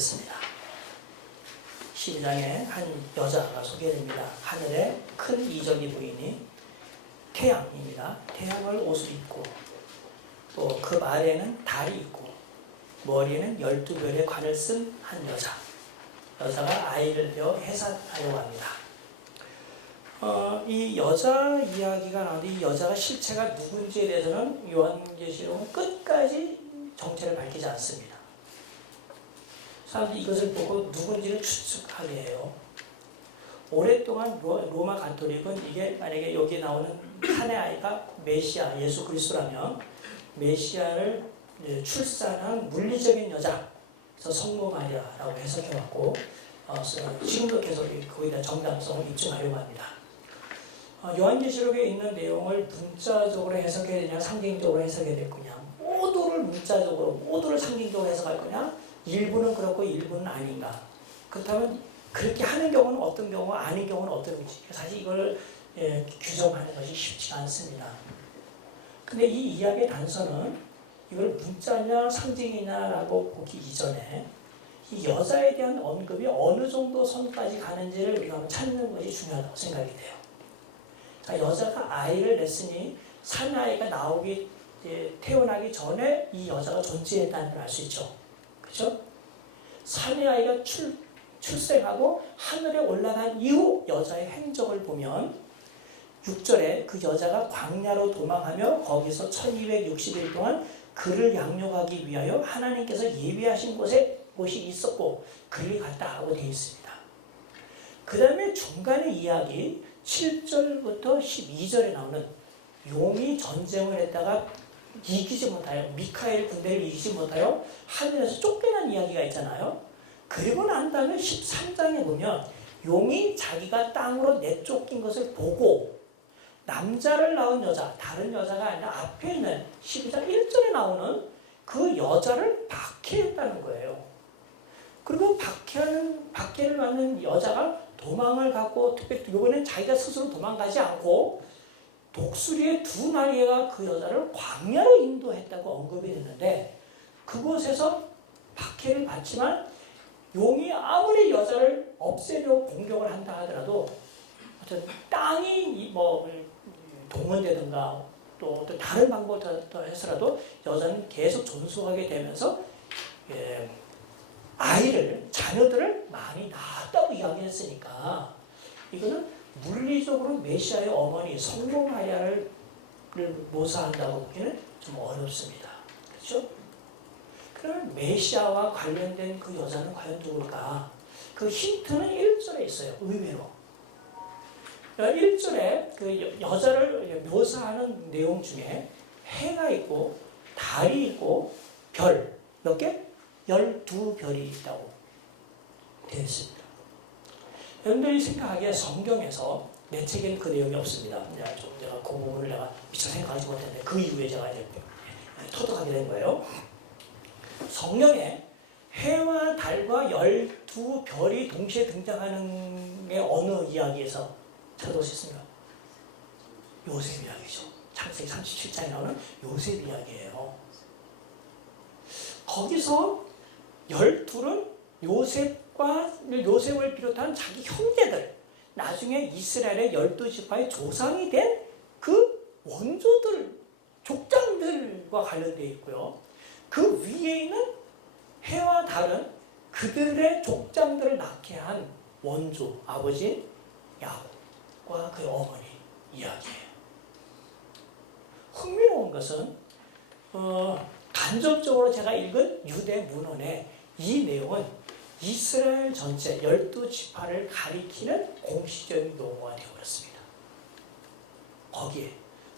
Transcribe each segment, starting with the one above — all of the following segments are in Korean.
보겠습니다. 12장에 한 여자가 소개됩니다. 하늘에 큰 이적이 보이니 태양입니다. 태양을 옷을 입고 또 그 말에는 달이 있고 머리에는 12별의 관을 쓴 한 여자가 아이를 되어 해산하려고 합니다. 이 여자 이야기가 나오는데 이 여자가 실체가 누군지에 대해서는 요한계시록은 끝까지 정체를 밝히지 않습니다. 사람들이 이것을 보고 누군지를 추측하게 해요. 오랫동안 로마 가톨릭은 이게 만약에 여기 나오는 한 아이가 메시아, 예수 그리스도라면 메시아를 출산한 물리적인 여자, 그래서 성모 마리아라고 해석해왔고 지금도 계속 거기에 대한 정당성을 입증하려고 합니다. 요한계시록에 있는 내용을 문자적으로 해석해야 되냐, 상징적으로 해석해야 될 거냐, 모두를 문자적으로, 모두를 상징적으로 해석할 거냐, 일부는 그렇고 일부는 아닌가. 그렇다면 그렇게 하는 경우는 어떤 경우, 아닌 경우는 어떤지. 사실 이걸 규정하는 것이 쉽지가 않습니다. 근데 이 이야기의 단서는 이걸 문자냐 상징이냐라고 보기 이전에 이 여자에 대한 언급이 어느 정도 선까지 가는지를 우리가 한번 찾는 것이 중요하다고 생각이 돼요. 자, 여자가 아이를 냈으니 사내아이가 태어나기 전에 이 여자가 존재했다는 걸 알 수 있죠. 그렇죠? 사내아이가 출생하고 하늘에 올라간 이후 여자의 행적을 보면 6절에 그 여자가 광야로 도망하며 거기서 1260일 동안 그를 양육하기 위하여 하나님께서 예비하신 곳이 있었고 그리 갔다라고 되어 있습니다. 그 다음에 중간의 이야기 7절부터 12절에 나오는 용이 전쟁을 했다가 이기지 못하여 미카엘 군대를 이기지 못하여 하늘에서 쫓겨난 이야기가 있잖아요. 그리고 난 다음에 13장에 보면 용이 자기가 땅으로 내쫓긴 것을 보고 남자를 낳은 여자, 다른 여자가 아니라 앞에 있는 12장 1절에 나오는 그 여자를 박해했다는 거예요. 그리고 박해를 받는 여자가 도망을 갖고, 특별히 이번엔 자기가 스스로 도망가지 않고 독수리의 두 마리가 그 여자를 광야로 인도했다고 언급이 됐는데 그곳에서 박해를 받지만 용이 아무리 여자를 없애려고 공격을 한다 하더라도 어떤 땅이 동원되든가 또 다른 방법을 해서라도 여자는 계속 존속하게 되면서 자녀들을 많이 낳았다고 이야기했으니까 이거는 물리적으로 메시아의 어머니 성모 마리아를 모사한다고 보기는 좀 어렵습니다. 그렇죠? 그러면 메시아와 관련된 그 여자는 과연 누굴까? 그 힌트는 1절에 있어요. 의외로. 1절에 그 여자를 묘사하는 내용 중에 해가 있고 달이 있고 별 몇 개? 12별이 있다고 되어 있습니다. 여러분들이 생각하기에 성경에서 내 책에는 그 내용이 없습니다. 제가 그 부분을 미처 생각하지 못했는데 그 이후에 제가 이제 터득하게 된 거예요. 성경에 해와 달과 12별이 동시에 등장하는 게 어느 이야기에서 찾아볼 수 있습니다. 요셉 이야기죠. 창세기 37장에 나오는 요셉 이야기예요. 거기서 12은 요셉을 비롯한 자기 형제들, 나중에 이스라엘의 12지파의 조상이 된 그 원조들, 족장들과 관련되어 있고요. 그 위에 있는 해와 달은 그들의 족장들을 낳게 한 원조, 아버지 야곱과 그 어머니 이야기예요. 흥미로운 것은 간접적으로 제가 읽은 유대 문헌에 이 내용은 이스라엘 전체 12지파를 가리키는 공식적인 용어가 되어버렸습니다. 거기에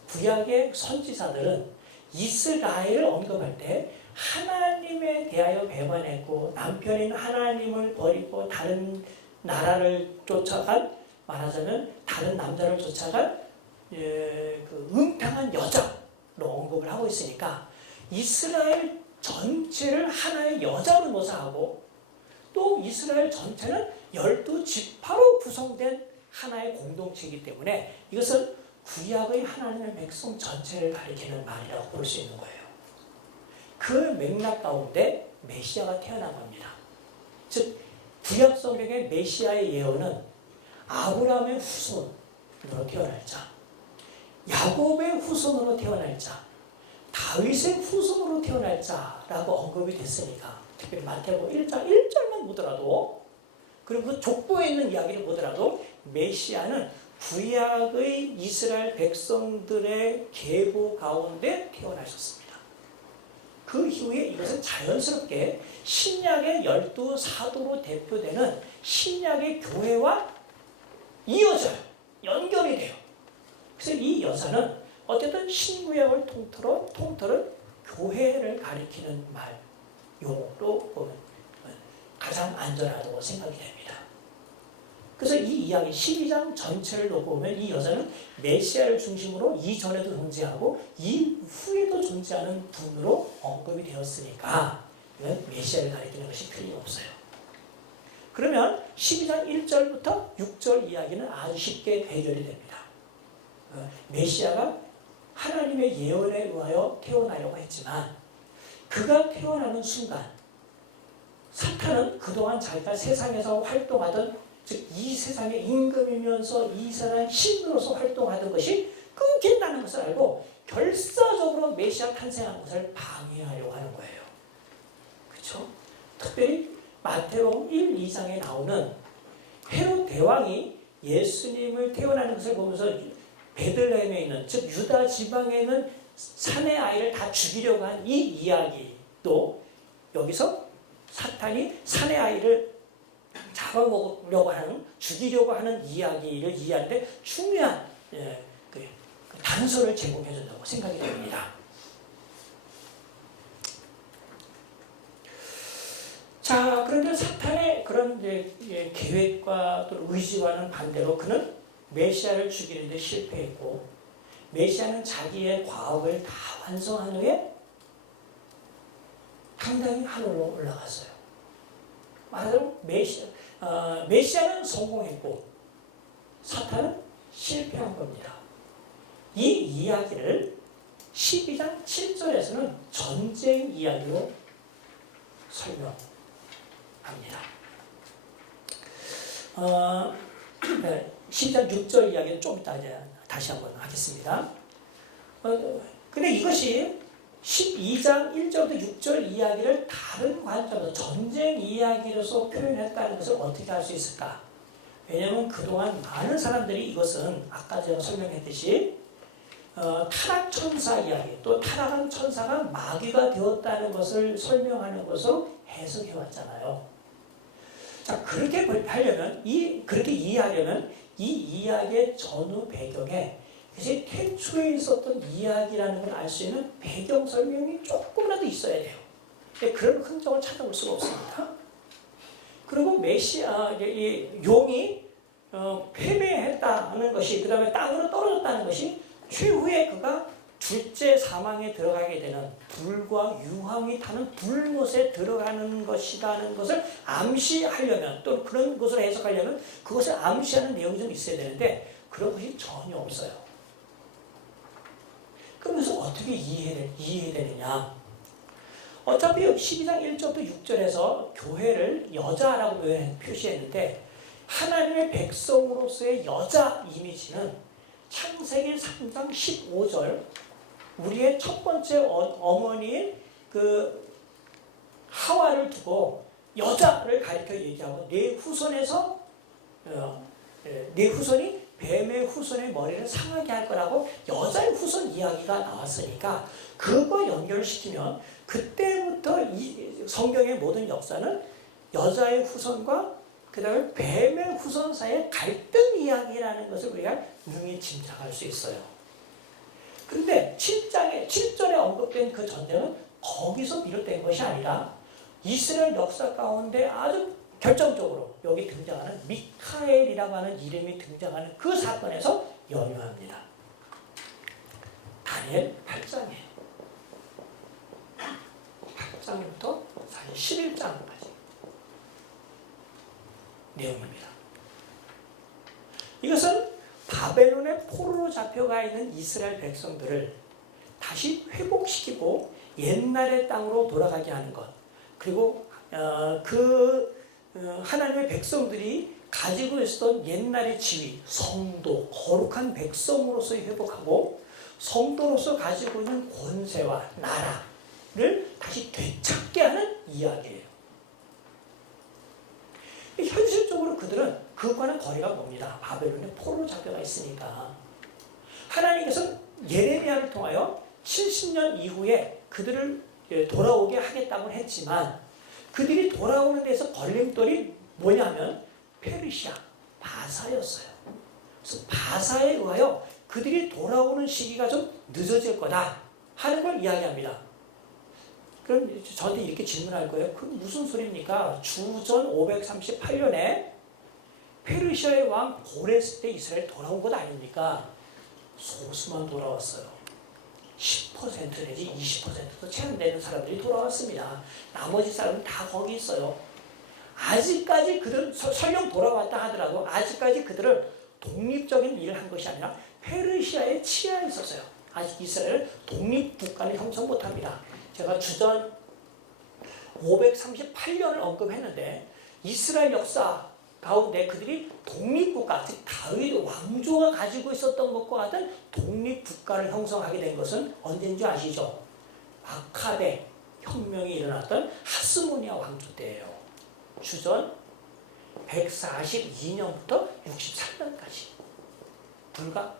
구약의 선지자들은 이스라엘을 언급할 때 하나님에 대하여 배반했고 남편인 하나님을 버리고 다른 나라를 쫓아간, 말하자면 다른 남자를 쫓아간 그 음탕한 여자로 언급을 하고 있으니까 이스라엘 전체를 하나의 여자로 묘사하고 또 이스라엘 전체는 12지파로 구성된 하나의 공동체이기 때문에 이것은 구약의 하나님의 백성 전체를 가리키는 말이라고 볼 수 있는 거예요. 그 맥락 가운데 메시아가 태어난 겁니다. 즉 구약 성경의 메시아의 예언은 아브라함의 후손으로 태어날 자, 야곱의 후손으로 태어날 자, 다윗의 후손으로 태어날 자라고 언급이 됐으니까, 특별히 마태복음 1장 1절만 보더라도, 그리고 그 족보에 있는 이야기를 보더라도 메시아는 구약의 이스라엘 백성들의 계보 가운데 태어나셨습니다. 그 이후에 이것은 자연스럽게 신약의 12사도로 대표되는 신약의 교회와 이어져요. 연결이 돼요. 그래서 이 여자는 어쨌든 신구약을 통틀은 교회를 가리키는 말, 용어로 보면 가장 안전하다고 생각이 됩니다. 그래서 이 이야기 12장 전체를 놓고 보면 이 여자는 메시아를 중심으로 이전에도 존재하고 이후에도 존재하는 분으로 언급이 되었으니까 이건 메시아를 가리키는 것이 틀림없어요. 그러면 12장 1절부터 6절 이야기는 아주 쉽게 해결이 됩니다. 메시아가 하나님의 예언에 의하여 태어나려고 했지만 그가 태어나는 순간 사탄은 그동안 자기가 세상에서 활동하던, 즉 이 세상의 임금이면서 이 세상의 신으로서 활동하던 것이 끊긴다는 것을 알고 결사적으로 메시아 탄생하는 것을 방해하려고 하는 거예요. 그렇죠? 특별히 마태복음 1, 2장에 나오는 헤롯 대왕이 예수님을 태어나는 것을 보면서 베들레헴에 있는, 즉 유다 지방에 있는 산의 아이를 다 죽이려고 한 이 이야기도 여기서 사탄이 산의 아이를 잡아먹으려고 하는, 죽이려고 하는 이야기를 이해하는데 중요한 그 단서를 제공해 준다고 생각이 됩니다. 자, 그런데 사탄의 그런 계획과 또 의지와는 반대로 그는 메시아를 죽이는데 실패했고, 메시아는 자기의 과업을 다 완성한 후에 당당히 하늘로 올라갔어요. 말하자면 메시아는 성공했고 사탄은 실패한 겁니다. 이 이야기를 12장 7절에서는 전쟁 이야기로 설명합니다. 12장 6절 이야기는 좀 이따 다시 한번 하겠습니다. 근데 이것이 12장 1절부터 6절 이야기를 다른 관점에서 전쟁 이야기로서 표현했다는 것을 어떻게 할 수 있을까? 왜냐하면 그동안 많은 사람들이 이것은 아까 제가 설명했듯이 타락천사 이야기, 또 타락한 천사가 마귀가 되었다는 것을 설명하는 것으로 해석해 왔잖아요. 자, 그렇게 하려면, 그렇게 이해하려면 이 이야기의 전후 배경에 그것이 태초에 있었던 이야기라는 걸 알 수 있는 배경 설명이 조금이라도 있어야 돼요. 그런 흔적을 찾아볼 수가 없습니다. 그리고 용이 패배했다는 것이, 그 다음에 땅으로 떨어졌다는 것이 최후에 그가 둘째 사망에 들어가게 되는 불과 유황이 타는 불못에 들어가는 것이라는 것을 암시하려면, 또 그런 것으로 해석하려면 그것을 암시하는 내용이 좀 있어야 되는데 그런 것이 전혀 없어요. 그러면서 어떻게 이해해야 되느냐? 어차피 12장 1절부터 6절에서 교회를 여자라고 표시했는데 하나님의 백성으로서의 여자 이미지는 창세기 3장 15절 우리의 첫 번째 어머니인 그 하와를 두고 여자를 가리켜 얘기하고 내 후손이 뱀의 후손의 머리를 상하게 할 거라고 여자의 후손 이야기가 나왔으니까 그거 연결시키면 그때부터 이 성경의 모든 역사는 여자의 후손과 그 다음에 뱀의 후손 사이의 갈등 이야기라는 것을 우리가 능히 짐작할 수 있어요. 그런데 7절에 언급된 그 전쟁은 거기서 비롯된 것이 아니라 이스라엘 역사 가운데 아주 결정적으로 여기 등장하는 미카엘이라고 하는 이름이 등장하는 그 사건에서 연유합니다. 다니엘 8장이에요. 8장부터 사실 11장까지 내용입니다. 이것은 바벨론의 포로로 잡혀가 있는 이스라엘 백성들을 다시 회복시키고 옛날의 땅으로 돌아가게 하는 것, 그리고 그 하나님의 백성들이 가지고 있었던 옛날의 지위, 성도, 거룩한 백성으로서의 회복하고 성도로서 가지고 있는 권세와 나라를 다시 되찾게 하는 이야기예요. 현실적으로 그들은 그것과는 거리가 멉니다. 바벨론에 포로로 잡혀가 있으니까. 하나님께서는 예레미야를 통하여 70년 이후에 그들을 돌아오게 하겠다고 했지만 그들이 돌아오는 데서 걸림돌이 뭐냐면 페르시아, 바사였어요. 그래서 바사에 의하여 그들이 돌아오는 시기가 좀 늦어질 거다 하는 걸 이야기합니다. 그럼 저한테 이렇게 질문할 거예요. 그 무슨 소리입니까? 주전 538년에 페르시아의 왕 고레스 때 이스라엘 돌아온 것 아닙니까? 소수만 돌아왔어요. 10% 내지 20%도 채 안 되는 사람들이 돌아왔습니다. 나머지 사람은 다 거기 있어요. 아직까지 그들은 설령 돌아왔다 하더라도 아직까지 그들은 독립적인 일을 한 것이 아니라 페르시아의 치하에 있었어요. 아직 이스라엘은 독립국가를 형성 못합니다. 제가 주전 538년을 언급했는데 이스라엘 역사 가운데 그들이 독립국가, 즉 다윗 왕조가 가지고 있었던 것과 같은 독립국가를 형성하게 된 것은 언제인지 아시죠? 마카베 혁명이 일어났던 하스모니아 왕조 때예요. 주전 142년부터 63년까지 불과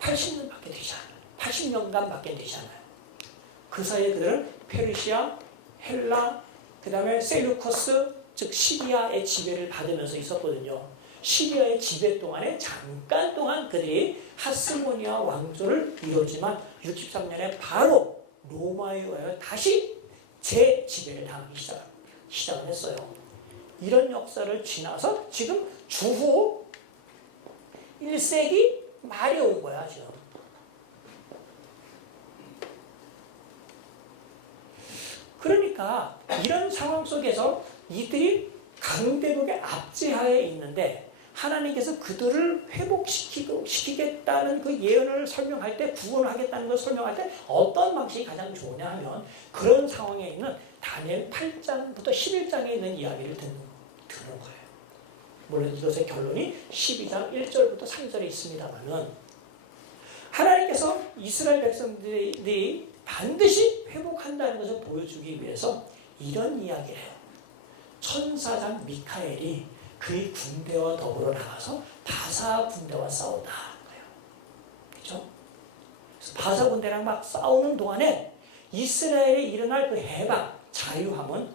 80년밖에 되지 않아요. 80년간밖에 되지 않아요. 그 사이에 그들은 페르시아, 헬라, 그 다음에 셀루커스, 즉 시리아의 지배를 받으면서 있었거든요. 시리아의 지배 동안에 잠깐 동안 그들이 하스모니아 왕조를 이루었지만 63년에 바로 로마에 의하여 다시 재지배를 당하기 시작을 했어요. 이런 역사를 지나서 지금 주후 1세기 말에 온 거야 지금. 그러니까 이런 상황 속에서 이들이 강대국의 압제하에 있는데 하나님께서 그들을 회복시키겠다는 그 예언을 설명할 때, 구원을 하겠다는 걸 설명할 때 어떤 방식이 가장 좋으냐 하면 그런 상황에 있는 다니엘 8장부터 11장에 있는 이야기를 듣는 거예요. 물론 이것의 결론이 12장 1절부터 3절에 있습니다만은 하나님께서 이스라엘 백성들이 반드시 회복한다는 것을 보여주기 위해서 이런 이야기를 해요. 천사장 미카엘이 그의 군대와 더불어 나가서 바사 군대와 싸우다. 그렇죠? 바사 군대랑 막 싸우는 동안에 이스라엘에 일어날 그 해방, 자유함은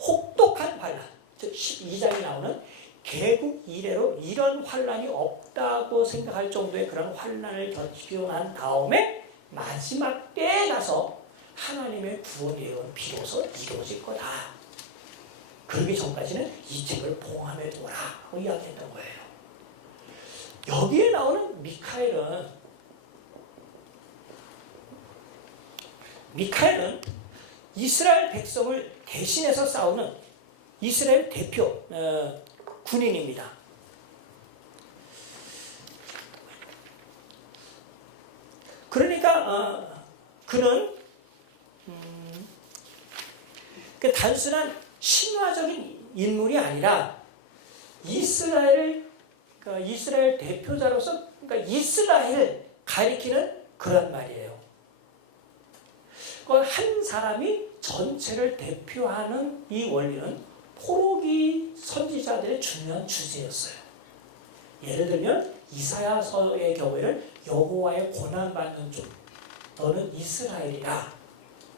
혹독한 환란, 즉 12장에 나오는 개국 이래로 이런 환란이 없다고 생각할 정도의 그런 환란을 겪고 난 다음에 마지막 때에 가서 하나님의 구원 예언은 비로소 이루어질 거다. 그러기 전까지는 이 책을 봉함해 두라 하고 이야기했던 거예요. 여기에 나오는 미카엘은 이스라엘 백성을 대신해서 싸우는 이스라엘 대표 군인입니다. 그러니까 그는 그 단순한 신화적인 인물이 아니라 이스라엘 대표자로서 그러니까 이스라엘 가리키는 그런 말이에요. 한 사람이 전체를 대표하는 이 원리는 포로기 선지자들의 중요한 주제였어요. 예를 들면 이사야서의 경우에는 여호와의 고난받는 종, 너는 이스라엘이라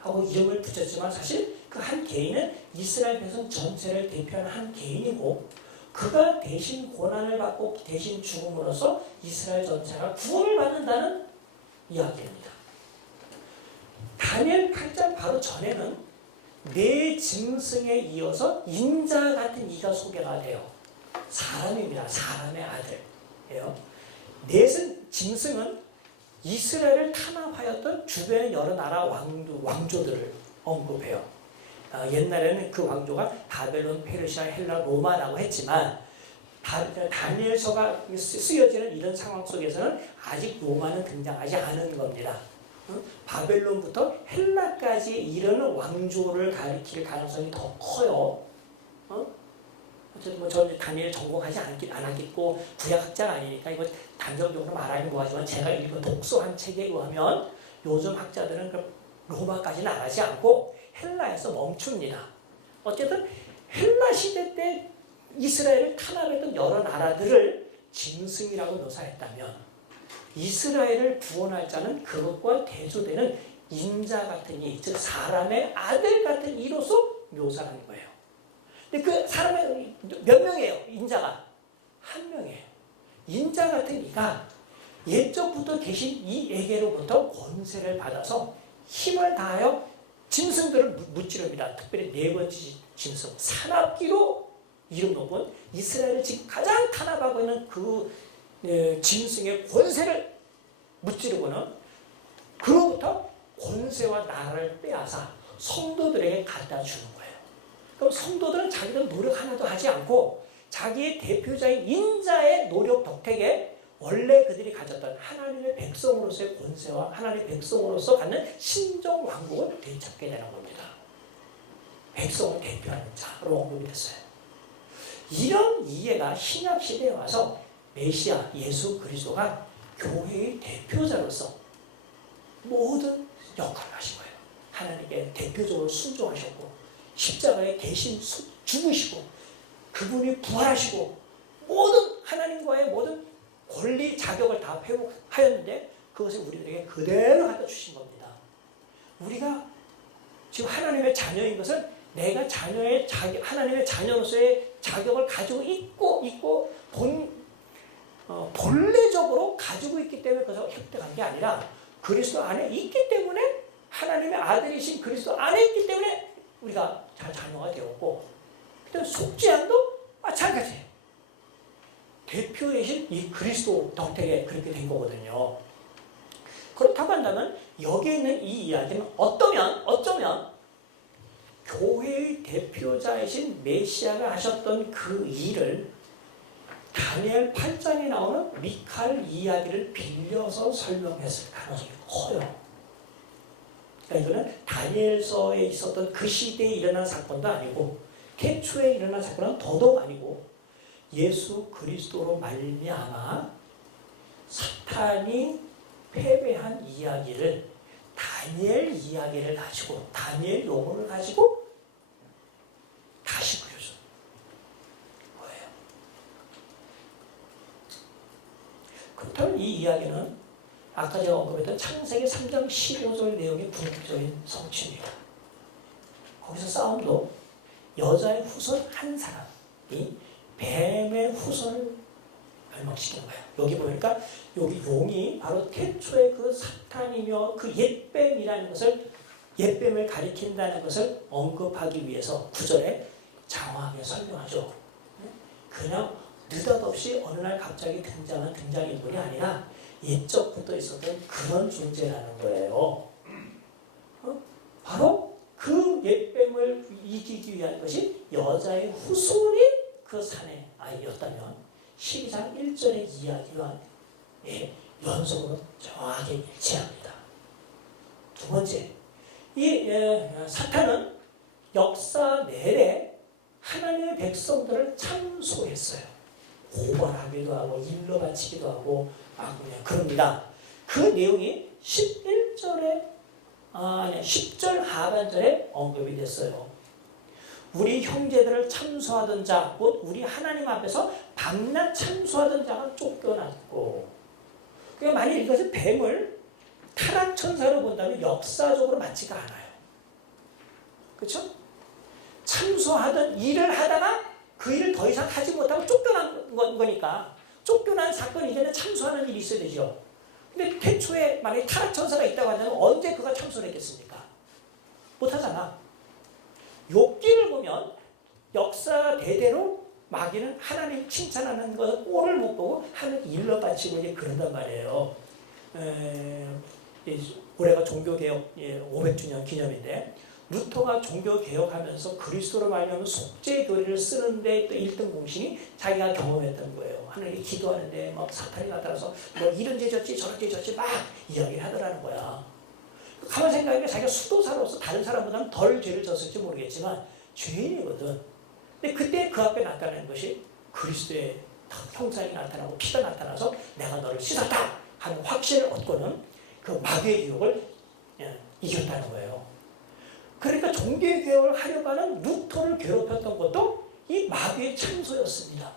하고 이름을 붙였지만 사실 그 한 개인은 이스라엘 백성 전체를 대표하는 한 개인이고 그가 대신 고난을 받고 대신 죽음으로써 이스라엘 전체가 구원을 받는다는 이야기입니다. 다니엘 8장 바로 전에는 내 짐승에 이어서 인자 같은 이가 소개가 돼요. 사람입니다. 사람의 아들이에요. 넷은 짐승은 이스라엘을 탄압하였던 주변의 여러 나라 왕조들을 언급해요. 옛날에는 그 왕조가 바벨론, 페르시아, 헬라, 로마라고 했지만 다니엘서가 쓰여지는 이런 상황 속에서는 아직 로마는 등장하지 않은 겁니다. 바벨론부터 헬라까지 이르는 왕조를 가리킬 가능성이 더 커요. 어쨌든 뭐 저는 다니엘 전공하지 않았겠고 구약학자가 아니니까 이거 단정적으로 말하기 뭐하지만 제가 읽은 독서한 책에 의하면 요즘 학자들은 그 로마까지는 안 하지 않고 헬라에서 멈춥니다. 어쨌든 헬라 시대 때 이스라엘을 탄압했던 여러 나라들을 짐승이라고 묘사했다면 이스라엘을 구원할 자는 그것과 대조되는 인자 같은 이, 즉 사람의 아들 같은 이로서 묘사하는 거예요. 근데 그 사람의 몇 명이에요? 인자가 한 명이에요. 인자 같은 이가 옛적부터 계신 이에게로부터 권세를 받아서 힘을 다하여 짐승들을 무찌릅니다. 특별히 네 번째 짐승 산악기로 이름 높은 이스라엘을 지금 가장 탄압하고 있는 그 짐승의 권세를 무찌르고는 그로부터 권세와 나라를 빼앗아 성도들에게 갖다 주는 거예요. 그럼 성도들은 자기들 노력 하나도 하지 않고 자기의 대표자인 인자의 노력 덕택에 원래 그들이 가졌던 하나님의 백성으로서의 권세와 하나님의 백성으로서 갖는 신정 왕국을 되찾게 되는 겁니다. 백성을 대표하는 자로 언급이 됐어요. 이런 이해가 신약 시대에 와서 메시아 예수 그리스도가 교회의 대표자로서 모든 역할을 하신 거예요. 하나님께 대표적으로 순종하셨고 십자가에 대신 죽으시고 그분이 부활하시고 모든 하나님과의 모든 권리 자격을 다 회복하였는데 그것을 우리들에게 그대로 갖다 주신 겁니다. 우리가 지금 하나님의 자녀인 것은 내가 하나님의 자녀로서의 자격을 가지고 있고 본래적으로 가지고 있기 때문에 그것을 획득한 게 아니라 그리스도 안에 있기 때문에 하나님의 아들이신 그리스도 안에 있기 때문에 우리가 잘 자녀가 되었고 속죄함도 마찬가지예요. 대표이신 이 그리스도 덕택에 그렇게 된 거거든요. 그렇다고 한다면 여기에 있는 이 이야기는 어쩌면 교회의 대표자이신 메시아가 하셨던 그 일을 다니엘 8장에 나오는 미칼 이야기를 빌려서 설명했을 가능성이 커요. 그러니까 이거는 다니엘서에 있었던 그 시대에 일어난 사건도 아니고 태초에 일어난 사건은 더더욱 아니고 예수 그리스도로 말미암아 사탄이 패배한 이야기를 다니엘 이야기를 가지고 다니엘 용어를 가지고 다시 그려준 거예요. 그렇다면 이 이야기는 아까 제가 언급했던 창세기 3장 15절 내용의 궁극적인 성취입니다. 거기서 싸움도 여자의 후손 한 사람이 뱀의 후손을 멸망시키는 거예요. 여기 보니까 여기 용이 바로 태초의 그 사탄이며 그 옛뱀이라는 것을 옛뱀을 가리킨다는 것을 언급하기 위해서 9절에 장황하게 설명하죠. 그냥 느닷없이 어느 날 갑자기 등장한 등장인물이 아니라 옛적부터 있었던 그런 존재라는 거예요. 바로 그 옛뱀을 이기기 위한 것이 여자의 후손이 그 사내 아이였다면 12장 1절의 이야기와 연속으로 정확하게 일치합니다. 두 번째, 이 사탄은 역사 내내 하나님의 백성들을 참소했어요. 고발하기도 하고 일러 바치기도 하고 그냥 그럽니다. 그 내용이 10절 하반절에 언급이 됐어요. 우리 형제들을 참소하던 자, 곧 우리 하나님 앞에서 밤낮 참소하던 자가 쫓겨났고, 그러니까 만약 이것을 뱀을 타락천사로 본다면 역사적으로 맞지가 않아요. 그렇죠? 참소하던 일을 하다가 그 일을 더 이상 하지 못하고 쫓겨난 거니까 쫓겨난 사건이 이제는 참소하는 일이 있어야 되죠. 근데 태초에 만약에 타락천사가 있다고 한다면 언제 그가 참소를 했겠습니까? 못하잖아. 욥기를 보면 역사 대대로 마귀는 하나님 칭찬하는 것을 꼴을 못 보고 하나님 일러 바치고 이제 그런단 말이에요. 올해가 종교개혁 500주년 기념인데 루터가 종교개혁하면서 그리스도로 말미암아 속죄교리를 쓰는데 또 1등 공신이 자기가 경험했던 거예요. 하나님께 기도하는데 막 사탄이 나타나서 뭐 이런 죄 졌지 저런 죄 졌지 막 이야기를 하더라는 거야. 가만 생각해보면 자기가 수도사로서 다른 사람보다는 덜 죄를 졌을지 모르겠지만 죄인이거든. 근데 그때 그 앞에 나타나는 것이 그리스도의 형상이 나타나고 피가 나타나서 내가 너를 씻었다 하는 확신을 얻고는 그 마귀의 유혹을 이겼다는 거예요. 그러니까 종교개혁을 하려고 하는 루터를 괴롭혔던 것도 이 마귀의 참소였습니다.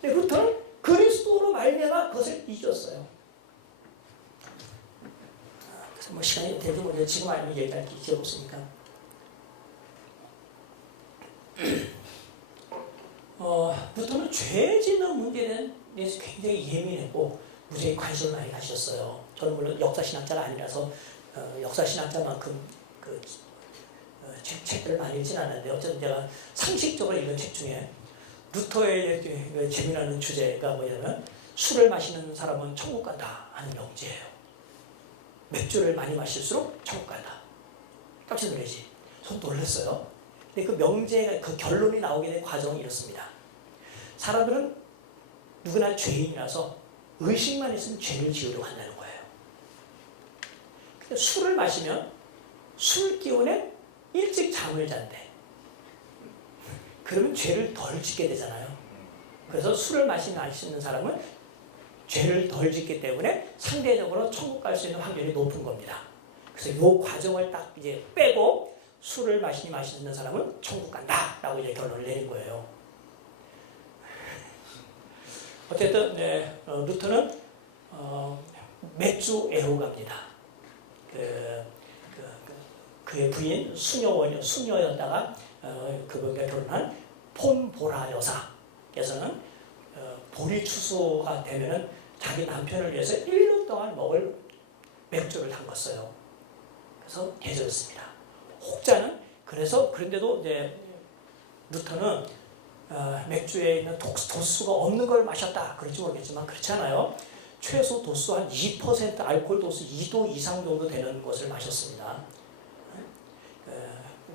근데 루터는 그리스도로 말미암아 그것을 이겼어요. 그래서 뭐 시간이 되도 모르겠는데 지금 알면 얘기할 게 있지 없으니까. 루터는 죄 짓는 문제에 대해서 굉장히 예민했고 무지하게 관심을 많이 가셨어요. 저는 물론 역사신학자가 아니라서 역사신학자만큼 책들을 많이 읽진 않았는데 어쨌든 제가 상식적으로 읽은 책 중에 루터의 재미나는 주제가 뭐냐면 술을 마시는 사람은 천국 간다 하는 명제예요. 맥주를 많이 마실수록 천국 간다. 깜짝 놀라지. 전 놀랐어요. 근데 그 명제가 그 결론이 나오게 된 과정이 이렇습니다. 사람들은 누구나 죄인이라서 의식만 있으면 죄를 지으려고 한다는 거예요. 근데 술을 마시면 술 기운에 일찍 잠을 잔대. 그러면 죄를 덜 짓게 되잖아요. 그래서 술을 마시는 사람은 죄를 덜 짓기 때문에 상대적으로 천국 갈 수 있는 확률이 높은 겁니다. 그래서 이 과정을 딱 이제 빼고 술을 마시는 사람은 천국 간다라고 이제 결론을 내린 거예요. 어쨌든 루터는 맥주 애호가입니다. 그의 부인 수녀였다가 그분과 결혼한 폰보라 여사께서는 보리 추수가 되면은 자기 남편을 위해서 1년 동안 먹을 맥주를 담갔어요. 그래서 개졌습니다. 혹자는 그런데도 이제 루터는 맥주에 있는 도수가 없는 걸 마셨다 그럴지 모르겠지만 그렇지 않아요. 최소 도수 한 2% 알코올 도수 2도 이상 정도 되는 것을 마셨습니다.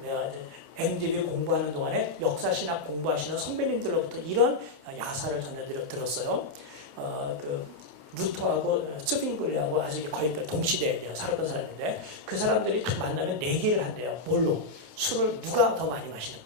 내가 MDB 공부하는 동안에 역사신학 공부하시는 선배님들로부터 이런 야사를 들었어요. 루터하고 스핑글리하고 아주 거의 동시대에 살았던 사람인데 그 사람들이 딱 만나면 내기를 한대요. 뭘로? 술을 누가 더 많이 마시는?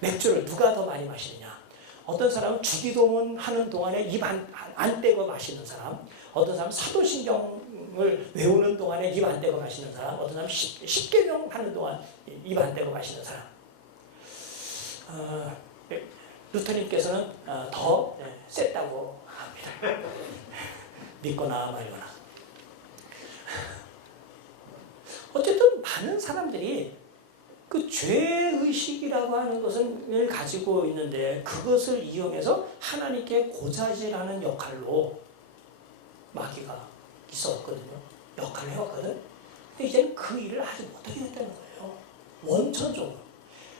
맥주를 누가 더 많이 마시느냐? 어떤 사람은 주기도문 하는 동안에 입 안 떼고 마시는 사람, 어떤 사람은 사도신경을 외우는 동안에 입 안 떼고 마시는 사람, 어떤 사람은 십계명 하는 동안 입 안 떼고 마시는 사람. 루터님께서는 더 셌다고 합니다. 믿거나 말거나. 어쨌든 많은 사람들이 그 죄의식이라고 하는 것을 가지고 있는데 그것을 이용해서 하나님께 고자질하는 역할로 마귀가 있었거든요. 역할을 해왔거든. 근데 이제는 그 일을 하지 못하게 됐다는 거예요. 원천적으로.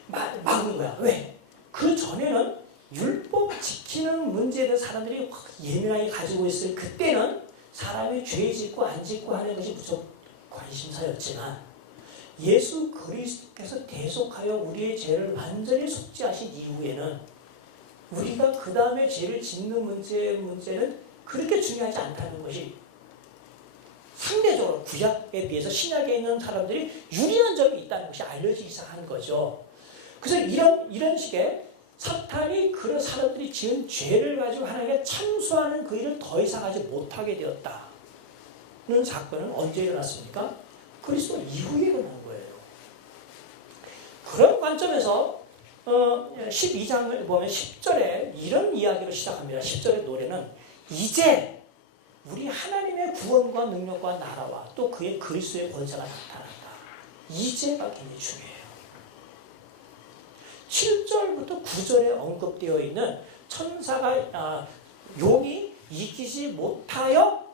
막은 거야. 왜? 그 전에는 율법 지키는 문제에 대해서 사람들이 예민하게 가지고 있을 그때는 사람이 죄 짓고 안 짓고 하는 것이 무척 관심사였지만 예수 그리스도께서 대속하여 우리의 죄를 완전히 속죄하신 이후에는 우리가 그 다음에 죄를 짓는 문제는 그렇게 중요하지 않다는 것이 상대적으로 구약에 비해서 신약에 있는 사람들이 유리한 점이 있다는 것이 알려지기 시작한 거죠. 그래서 이런 식의 사탄이 그런 사람들이 지은 죄를 가지고 하나님께 참수하는 그 일을 더 이상 하지 못하게 되었다는 사건은 언제 일어났습니까? 그리스도 이후에 일어난 거예요. 그런 관점에서 12장을 보면 10절에 이런 이야기로 시작합니다. 10절의 노래는 이제 우리 하나님의 구원과 능력과 나라와 또 그의 그리스도의 권세가 나타난다. 이제가 굉장히 중요해요. 7절부터 9절에 언급되어 있는 천사가 용이 이기지 못하여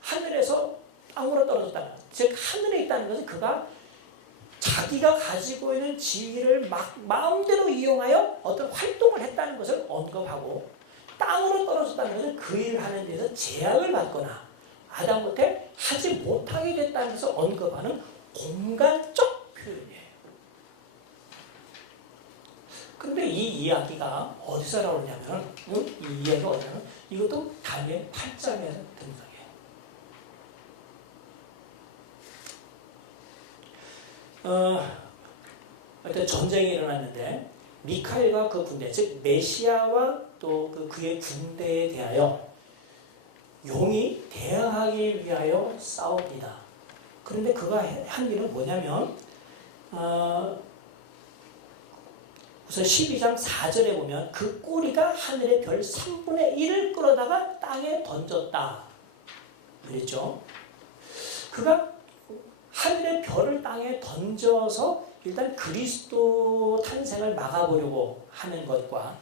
하늘에서 땅으로 떨어졌다는 것. 즉 하늘에 있다는 것은 그가 자기가 가지고 있는 지위를 마음대로 이용하여 어떤 활동을 했다는 것을 언급하고 땅으로 떨어졌다는 것은 그 일을 하는 데서 제약을 받거나 아담한테 하지 못하게 됐다는 것을 언급하는 공간적 표현이에요. 근데 이 이야기가 어디서 나오냐면 이 이야기가 어디냐면 이것도 다니엘 8장에서 등장해요. 어떤 전쟁이 일어났는데 미카엘과 그 군대, 즉 메시아와 또 그의 군대에 대하여 용이 대항하기 위하여 싸웁니다. 그런데 그가 한 일은 뭐냐면 우선 12장 4절에 보면 그 꼬리가 하늘의 별 3분의 1을 끌어다가 땅에 던졌다 그랬죠. 그가 하늘의 별을 땅에 던져서 일단 그리스도 탄생을 막아보려고 하는 것과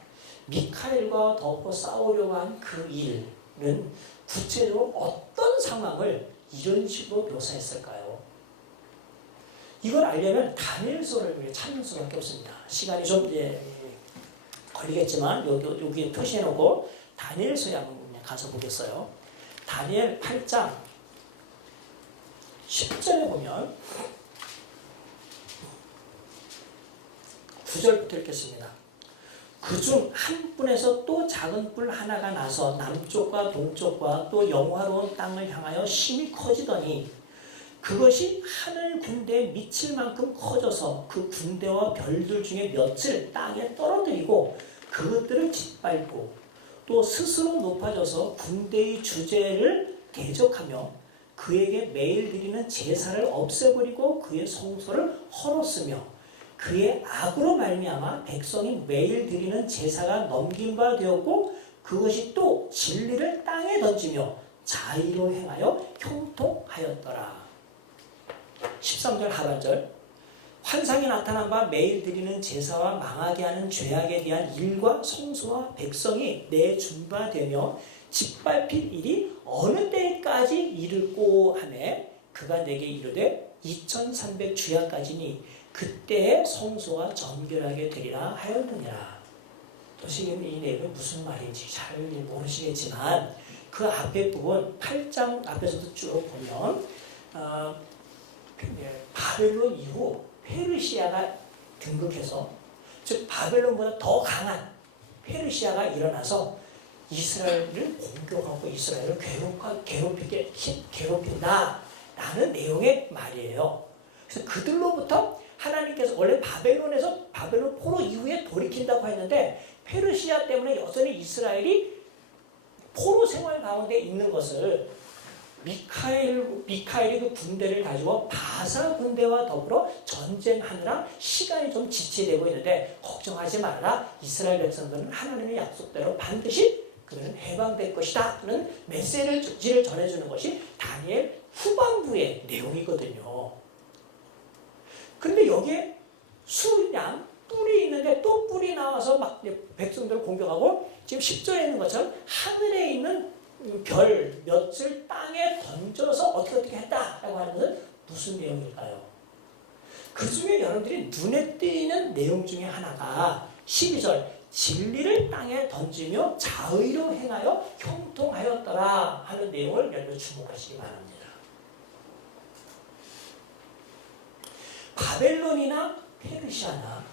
미카엘과 덮어 싸우려고 한 그 일은 구체적으로 어떤 상황을 이런 식으로 묘사했을까요? 이걸 알려면 다니엘서를 찾는 수밖에 없습니다. 시간이 좀 걸리겠지만 여기 표시해놓고 다니엘서에 한번 가서 보겠어요. 다니엘 8장 10절에 보면 9절부터 읽겠습니다. 그중 한 뿔에서 또 작은 뿔 하나가 나서 남쪽과 동쪽과 또 영화로운 땅을 향하여 심히 커지더니 그것이 하늘 군대에 미칠 만큼 커져서 그 군대와 별들 중에 몇을 땅에 떨어뜨리고 그것들을 짓밟고 또 스스로 높아져서 군대의 주제를 대적하며 그에게 매일 드리는 제사를 없애버리고 그의 성소를 헐었으며 그의 악으로 말미암아 백성이 매일 드리는 제사가 넘김바 되었고 그것이 또 진리를 땅에 던지며 자의로 행하여 형통하였더라. 13절 하반절 환상이 나타난 바 매일 드리는 제사와 망하게 하는 죄악에 대한 일과 성소와 백성이 내준바되며 짓밟힐 일이 어느 때까지 이를꼬 하매 그가 내게 이르되 2300 주야까지니 그때의 성소가 정결하게 되리라 하였느니라. 또 지금 이 내용이 무슨 말인지 잘 모르시겠지만 그 앞에 부분 8장 앞에서도 쭉 보면 바벨론 이후 페르시아가 등극해서 즉 바벨론보다 더 강한 페르시아가 일어나서 이스라엘을 공격하고 이스라엘을 괴롭힌다라는 내용의 말이에요. 그래서 그들로부터 하나님께서 원래 바벨론에서 바벨론 포로 이후에 돌이킨다고 했는데 페르시아 때문에 여전히 이스라엘이 포로 생활 가운데 있는 것을 미카엘이 그 군대를 가지고 바사 군대와 더불어 전쟁하느라 시간이 좀 지체되고 있는데 걱정하지 말라. 이스라엘 백성들은 하나님의 약속대로 반드시 그들은 해방될 것이다 는 메시지를 전해주는 것이 다니엘 후반부의 내용이거든요. 근데 여기에 수양 뿔이 있는데 또 뿔이 나와서 막 백성들을 공격하고 지금 10절에 있는 것처럼 하늘에 있는 별 몇을 땅에 던져서 어떻게 했다라고 하는 것은 무슨 내용일까요? 그 중에 여러분들이 눈에 띄는 내용 중에 하나가 12절 진리를 땅에 던지며 자의로 행하여 형통하였더라 하는 내용을 여러분 주목하시기 바랍니다. 바벨론이나 페르시아나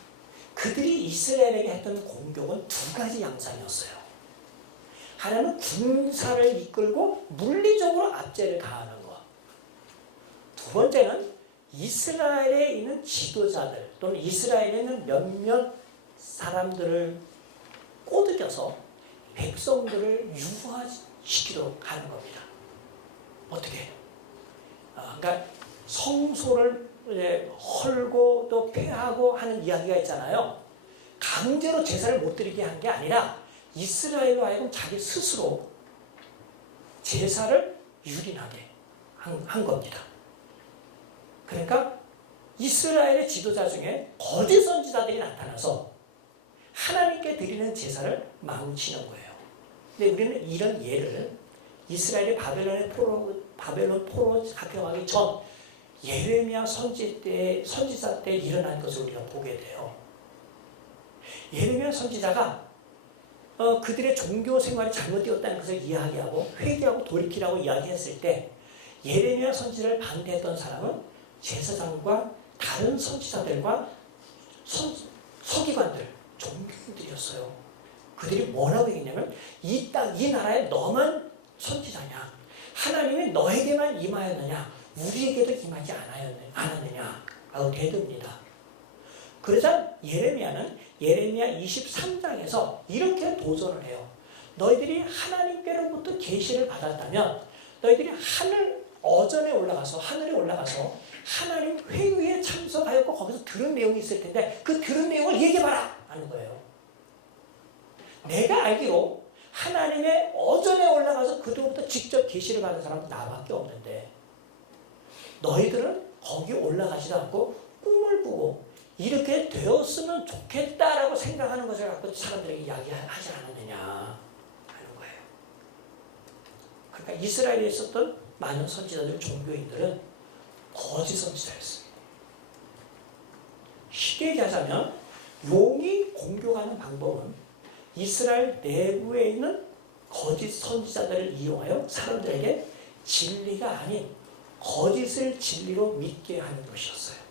그들이 이스라엘에게 했던 공격은 두 가지 양상이었어요. 하나는 군사를 이끌고 물리적으로 압제를 가하는 것. 두 번째는 이스라엘에 있는 지도자들 또는 이스라엘에 있는 몇몇 사람들을 꼬드겨서 백성들을 유화시키도록 하는 겁니다. 어떻게? 그러니까 성소를 헐고 또 폐하고 하는 이야기가 있잖아요. 강제로 제사를 못 드리게 한 게 아니라 이스라엘로 하여금 자기 스스로 제사를 유린하게 한 겁니다. 그러니까 이스라엘의 지도자 중에 거짓 선지자들이 나타나서 하나님께 드리는 제사를 망치는 거예요. 근데 우리는 이런 예를 이스라엘이 바벨론 포로 잡혀가기 전 예레미야 선지자 때 일어난 것을 우리가 보게 돼요. 예레미야 선지자가 그들의 종교 생활이 잘못되었다는 것을 이야기하고 회개하고 돌이키라고 이야기했을 때 예레미야 선지자를 반대했던 사람은 제사장과 다른 선지자들과 서기관들, 종교인들이었어요. 그들이 뭐라고 얘기했냐면 이 나라에 너만 선지자냐? 하나님이 너에게만 임하였느냐? 우리에게도 임하지 않았느냐? 라고 대듭니다. 그러자 예레미야 23장에서 이렇게 도전을 해요. 너희들이 하나님께로부터 계시를 받았다면 너희들이 하늘에 올라가서 하나님 회의에 참석하였고 거기서 들은 내용이 있을 텐데 그 들은 내용을 얘기해봐라 하는 거예요. 내가 알기로 하나님의 어전에 올라가서 그로부터 직접 계시를 받은 사람은 나밖에 없는데 너희들은 거기 올라가지도 않고 꿈을 꾸고 이렇게 되었으면 좋겠다라고 생각하는 것을 갖고 사람들에게 이야기하지 않았느냐 하는 거예요. 그러니까 이스라엘에 있었던 많은 선지자들, 종교인들은 거짓 선지자였습니다. 쉽게 얘기하자면 용이 공격하는 방법은 이스라엘 내부에 있는 거짓 선지자들을 이용하여 사람들에게 진리가 아닌 거짓을 진리로 믿게 하는 것이었어요.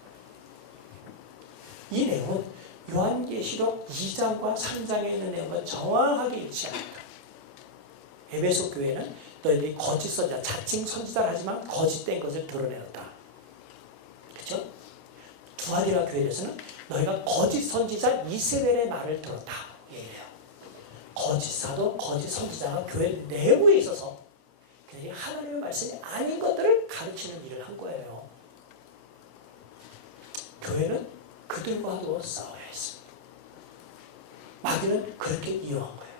이 내용은 요한계시록 2장과 3장에 있는 내용과 정확하게 일치합니다. 에베소 교회는 너희들이 거짓 선지자, 자칭 선지자를 하지만 거짓된 것을 드러내었다. 그렇죠? 두아디라 교회에서는 너희가 거짓 선지자 이세벨의 말을 들었다. 얘기해요. 거짓 사도, 거짓 선지자가 교회 내부에 있어서 그들이 하나님의 말씀이 아닌 것들을 가르치는 일을 한 거예요. 교회는 그들과도 싸워야 했습니다. 마귀는 그렇게 이용한 거예요.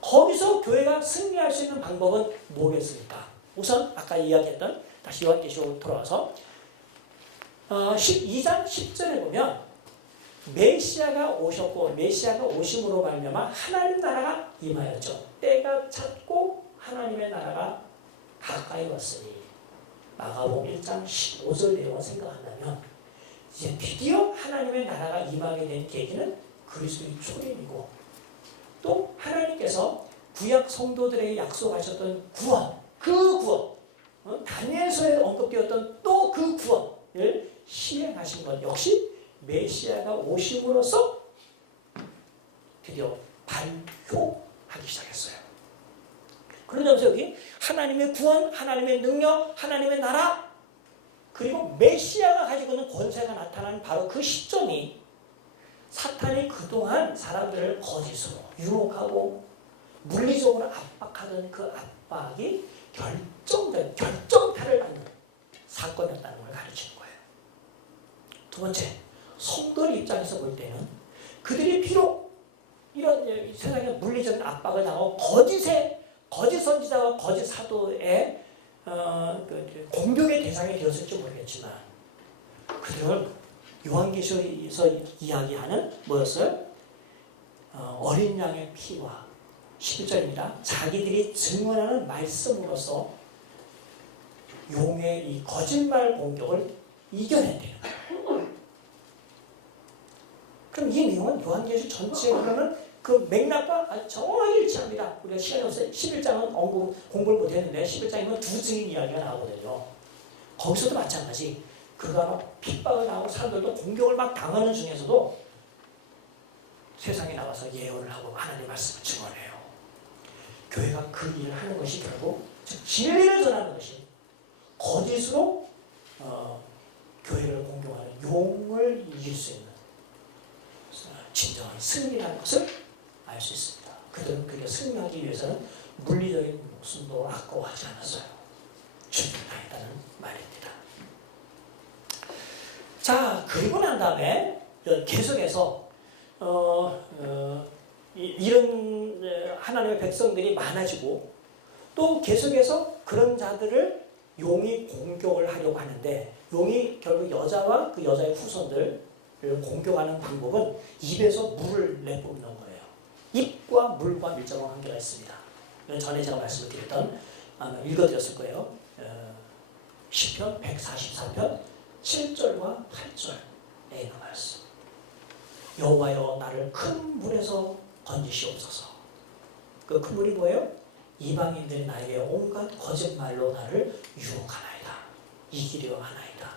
거기서 교회가 승리할 수 있는 방법은 뭐겠습니까? 우선 아까 이야기했던 다시 요한계시록으로 돌아와서 12장 10절에 보면 메시아가 오셨고 메시아가 오심으로 말미암아 하나님 나라가 임하였죠. 때가 찼고 하나님의 나라가 가까이 왔으니 마가복음 1장 15절 내용을 생각한다면 이제 드디어 하나님의 나라가 임하게 된 계기는 그리스도의 초림이고 또 하나님께서 구약 성도들에게 약속하셨던 구원, 그 구원, 다니엘서에 언급되었던 또 그 구원을 실행하신 것 역시 메시아가 오심으로써 드디어 발효하기 시작했어요. 그러면서 여기 하나님의 구원, 하나님의 능력, 하나님의 나라 그리고 메시아가 가지고 있는 권세가 나타나는 바로 그 시점이 사탄이 그동안 사람들을 거짓으로 유혹하고 물리적으로 압박하던 그 압박이 결정타를 받는 사건이었다는 걸 가르치는 거예요. 두 번째, 성도의 입장에서 볼 때는 그들이 비록 이런 세상의 물리적인 압박을 당하고 거짓 선지자와 거짓 사도의 공격의 대상이 되었을지 모르겠지만 그들은 요한계시록에서 이야기하는 뭐였어요? 어린 양의 피와 11절입니다. 자기들이 증언하는 말씀으로써 용의 이 거짓말 공격을 이겨낸다는 거예요. 그럼 이 내용은 요한계시록 전체에 흐르는 그 맥락과 아주 정확하게 일치합니다. 우리가 시간이 없어요. 11장은 공부를 못했는데 11장이면 두 증인 이야기가 나오거든요. 거기서도 마찬가지. 그가 막 핍박을 당하고 사람들도 공격을 막 당하는 중에서도 세상에 나가서 예언을 하고 하나님의 말씀을 증언해요. 교회가 그 일을 하는 것이 결국 진리를 전하는 것이 거짓으로 교회를 공격하는 용을 이길 수 있는 진정한 승리라는 것을 알 수 있습니다. 그들은 그게 승리하기 위해서는 물리적인 목숨도 아까워하지 않았어요. 준비하였다는 말입니다. 자, 그리고 난 다음에 계속해서 이런 하나님의 백성들이 많아지고 또 계속해서 그런 자들을 용이 공격을 하려고 하는데 용이 결국 여자와 그 여자의 후손들을 공격하는 방법은 입에서 물을 내뿜는 거예요. 입과 물과 밀접한 관계가 있습니다. 전에 제가 말씀을 드렸던 읽어드렸을 거예요. 시편 144편 7절과 8절에 있는 말씀. 여호와여 나를 큰 물에서 건지시옵소서. 그 큰 물이 뭐예요? 이방인들이 나에게 온갖 거짓말로 나를 유혹하나이다. 이기려 하나이다.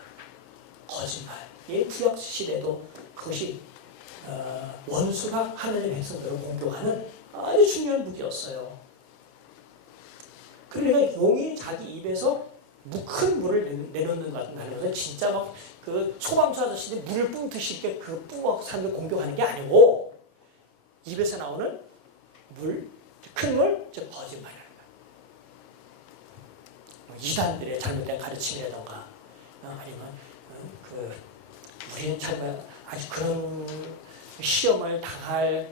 거짓말. 이 구약 시대도 그것이 원수가 하나님의 백성들을 공격하는 아주 중요한 무기였어요. 그러니까 용이 자기 입에서 큰 물을 내놓는 것 같은 날에서 진짜 막 그 소방수 아저씨들이 물을 뿜듯이 이렇게 그 뿜어 사람을 공격하는 게 아니고 입에서 나오는 큰 물, 즉 거짓말이라는 거예요. 이단들의 잘못된 가르침이라던가 아니면 우리는 참 아주 그런 시험을 당할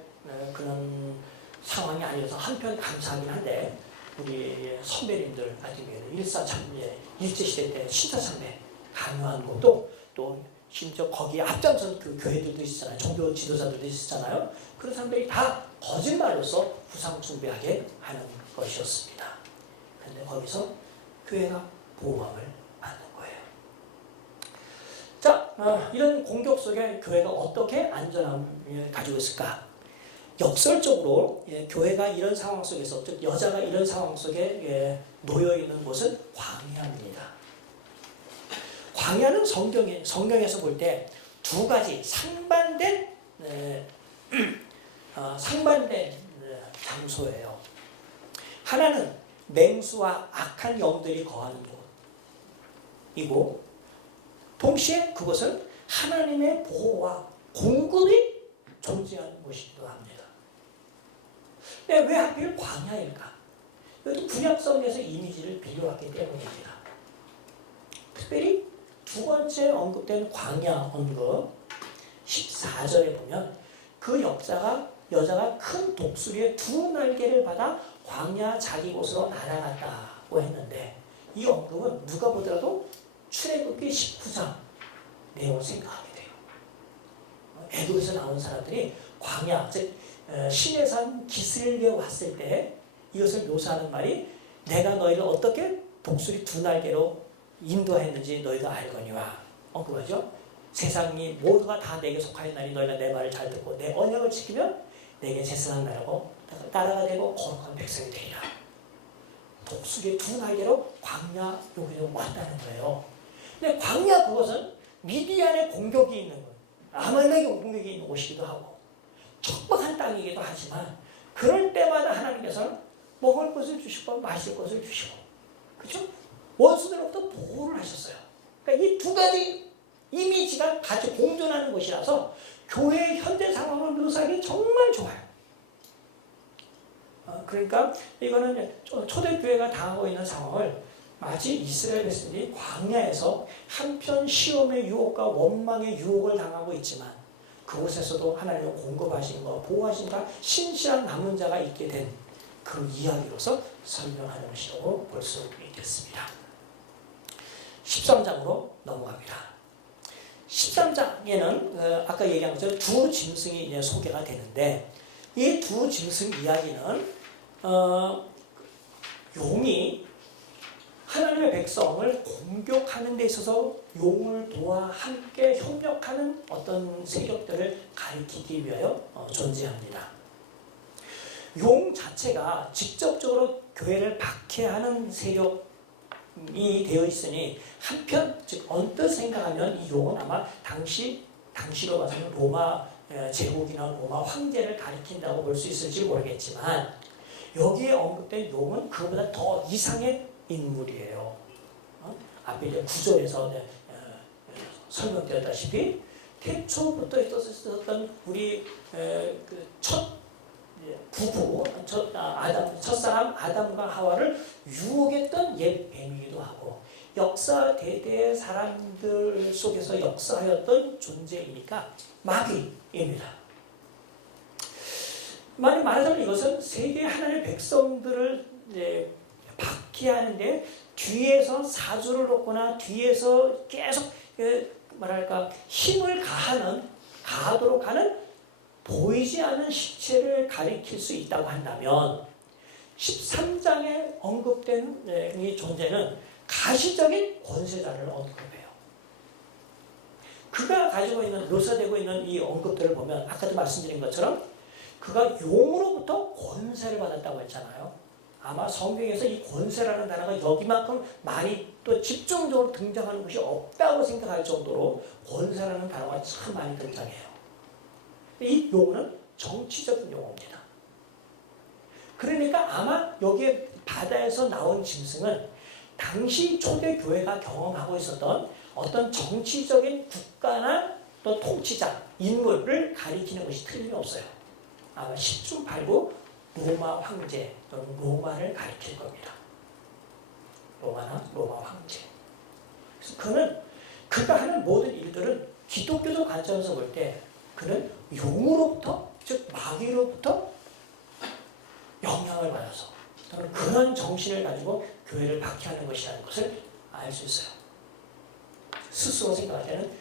그런 상황이 아니어서 한편 감사하긴 한데 우리 선배님들 같은 경우에는 일제시대 때 신사참배 강요한 것도 또 심지어 거기에 앞장선 그 교회들도 있잖아요. 종교 지도자들도 있었잖아요. 그런 사람들이 다 거짓말로서 후상 숭배하게 하는 것이었습니다. 그런데 거기서 교회가 보호함을 받는 거예요. 자, 이런 공격 속에 교회가 어떻게 안전함을 가지고 있을까? 역설적으로 교회가 이런 상황 속에서, 즉 여자가 이런 상황 속에 놓여 있는 곳은 광야입니다. 광야는 성경에서 볼 때 두 가지 상반된 장소예요. 하나는 맹수와 악한 영들이 거하는 곳이고, 동시에 그것은 하나님의 보호와 공급이 존재하는 곳이기도 합니다. 왜 하필 광야일까? 이것도 구약성에서 이미지를 빌려왔기 때문입니다. 특별히 두 번째 언급된 광야 언급 14절에 보면 그 여자가 큰 독수리의 두 날개를 받아 광야 자기 곳으로 날아갔다고 했는데, 이 언급은 누가 보더라도 출애굽기 19장 내용을 생각하게 돼요. 애굽에서 나온 사람들이 광야, 즉 시내산 기스릴에 왔을 때 이것을 묘사하는 말이 내가 너희를 어떻게 독수리 두 날개로 인도했는지 너희가 알거니와 언급하죠. 세상이 모두가 다 내게 속하였나니 너희가 내 말을 잘 듣고 내 언약을 지키면 내게 제사장 나라고 따라가 되고 거룩한 백성이 되리라. 독수리의 두 날개로 광야 여기로 왔다는 거예요. 근데 광야 그것은 미디안의 공격이 있는 것, 아말렉의 공격이 있는 곳이기도 하고 척박한 땅이기도 하지만 그럴 때마다 하나님께서는 먹을 것을 주시고 마실 것을 주시고, 그렇죠? 원수들로부터 보호를 하셨어요. 그러니까 이 두 가지 이미지가 같이 공존하는 곳이라서 교회의 현재 상황을 묘사하기 정말 좋아요. 그러니까 이거는 초대교회가 당하고 있는 상황을 마치 이스라엘 백성들이 광야에서 한편 시험의 유혹과 원망의 유혹을 당하고 있지만 그곳에서도 하나님의 공급하신과 보호하신과 신실한 남은 자가 있게 된 그 이야기로서 설명하는 것이라고 볼 수 있겠습니다. 13장으로 넘어갑니다. 13장에는 아까 얘기한 것처럼 두 짐승이 이제 소개가 되는데, 이 두 짐승 이야기는 용이 하나님의 백성을 공격하는 데 있어서 용을 도와 함께 협력하는 어떤 세력들을 가리키기 위하여 존재합니다. 용 자체가 직접적으로 교회를 박해하는 세력이 되어 있으니 한편, 즉 언뜻 생각하면 이 용은 아마 당시로 봐서는 로마 제국이나 로마 황제를 가리킨다고 볼 수 있을지 모르겠지만 여기에 언급된 용은 그보다 더 이상의 인물이에요. 앞에 이제 9절에서 설명되었다시피 태초부터 있었던 우리 첫 부부, 첫사람 아담과 하와를 유혹했던 옛 뱀이기도 하고 역사 대대의 사람들 속에서 역사하였던 존재이니까 마귀입니다. 말하자면 이것은 세계 하나님의 백성들을 박해하는데 뒤에서 사주를 놓거나 뒤에서 계속 힘을 가하도록 하는 보이지 않는 실체를 가리킬 수 있다고 한다면 13장에 언급된 이 존재는 가시적인 권세자를 언급해요. 그가 가지고 있는, 묘사되고 있는 이 언급들을 보면 아까도 말씀드린 것처럼 그가 용으로부터 권세를 받았다고 했잖아요. 아마 성경에서 이 권세라는 단어가 여기만큼 많이 또 집중적으로 등장하는 것이 없다고 생각할 정도로 권세라는 단어가 참 많이 등장해요. 이 용어는 정치적인 용어입니다. 그러니까 아마 여기에 바다에서 나온 짐승은 당시 초대 교회가 경험하고 있었던 어떤 정치적인 국가나 또 통치자, 인물을 가리키는 것이 틀림없어요. 아마 10중 8구 로마 황제 또는 로마를 가리킬 겁니다. 로마나 로마 황제. 그래서 그는 그가 하는 모든 일들은 기독교적 관점에서 볼 때 그는 용으로부터, 즉 마귀로부터 영향을 받아서 또는 그런 정신을 가지고 교회를 박해하는 것이라는 것을 알 수 있어요. 스스로 생각할 때는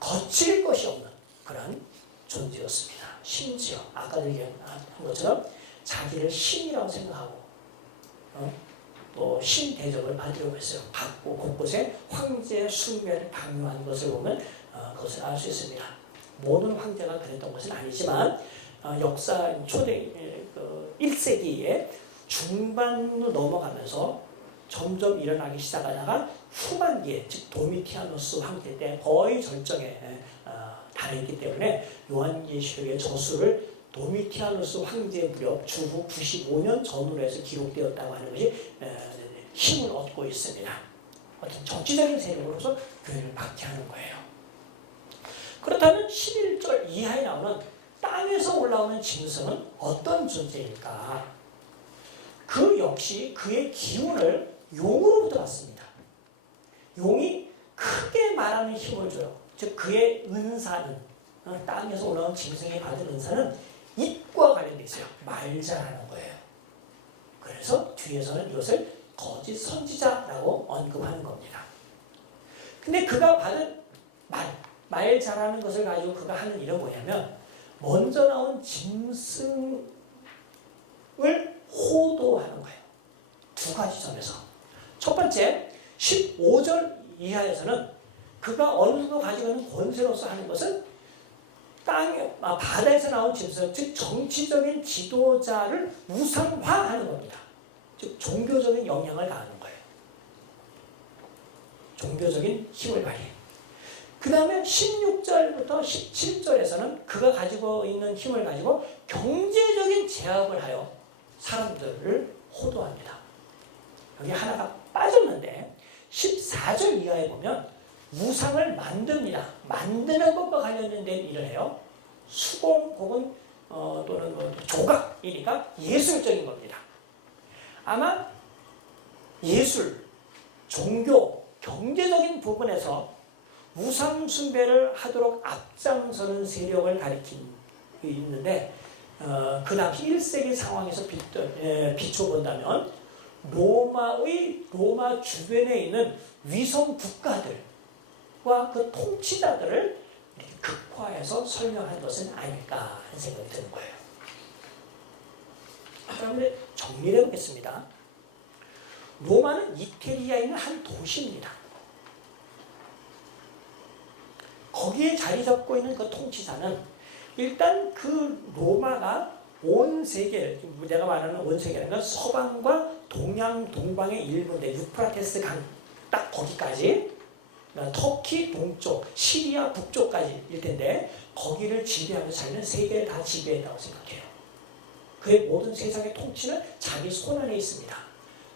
거칠 것이 없는 그런 존재였습니다. 심지어 아까 얘기한 것처럼 자기를 신이라고 생각하고 또 신 대접을 받으려고 했어요. 받고 곳곳에 황제의 숭배를 강요하는 것을 보면 그것을 알 수 있습니다. 모든 황제가 그랬던 것은 아니지만 역사 초대 1세기에 중반으로 넘어가면서 점점 일어나기 시작하다가 후반기에 즉 도미티아누스 황제 때 거의 절정에 달해있기 때문에 요한계시록의 저수를 도미티아누스 황제 무렵 주후 95년 전후로 해서 기록되었다고 하는 것이 힘을 얻고 있습니다. 어떤 정치적인 세력으로서 교회를 박해하는 거예요. 그렇다면 11절 이하에 나오는 땅에서 올라오는 짐승은 어떤 존재일까? 그 역시 그의 기운을 용으로부터 받습니다. 용이 크게 말하는 힘을 줘요. 즉 그의 은사는 땅에서 올라온 짐승이 받은 은사는 입과 관련되어 있어요. 말 잘하는 거예요. 그래서 뒤에서는 이것을 거짓 선지자라고 언급하는 겁니다. 근데 그가 받은 말 잘하는 것을 가지고 그가 하는 일은 뭐냐면 먼저 나온 짐승을 호도하는 거예요. 두 가지 점에서. 첫 번째, 15절 이하에서는 그가 어느 정도 가지고 있는 권세로서 하는 것은 바다에서 나온 짐승, 즉 정치적인 지도자를 우상화하는 겁니다. 즉 종교적인 영향을 가하는 거예요. 종교적인 힘을 발휘해요. 그 다음에 16절부터 17절에서는 그가 가지고 있는 힘을 가지고 경제적인 제압을 하여 사람들을 호도합니다. 여기 하나가 빠졌는데 14절 이하에 보면 우상을 만듭니다. 만드는 것과 관련된 일을 해요. 수공 혹은 또는 조각이니까 예술적인 겁니다. 아마 예술, 종교, 경제적인 부분에서 우상 숭배를 하도록 앞장서는 세력을 가리키고 있는데 그 당시 1세기 상황에서 비춰본다면 로마 주변에 있는 위성 국가들과 그 통치자들을 극화해서 설명한 것은 아닐까 하는 생각이 드는 거예요. 그런데 정리를 해보겠습니다. 로마는 이태리아에 있는 한 도시입니다. 거기에 자리 잡고 있는 그 통치자는 일단 그 로마가 온 세계, 내가 말하는 온 세계라는 건 서방과 동양, 동방의 일부인데 유프라테스 강 딱 거기까지 터키 동쪽, 시리아 북쪽까지일 텐데 거기를 지배하면서 자기는 세계를 다 지배했다고 생각해요. 그의 모든 세상의 통치는 자기 손 안에 있습니다.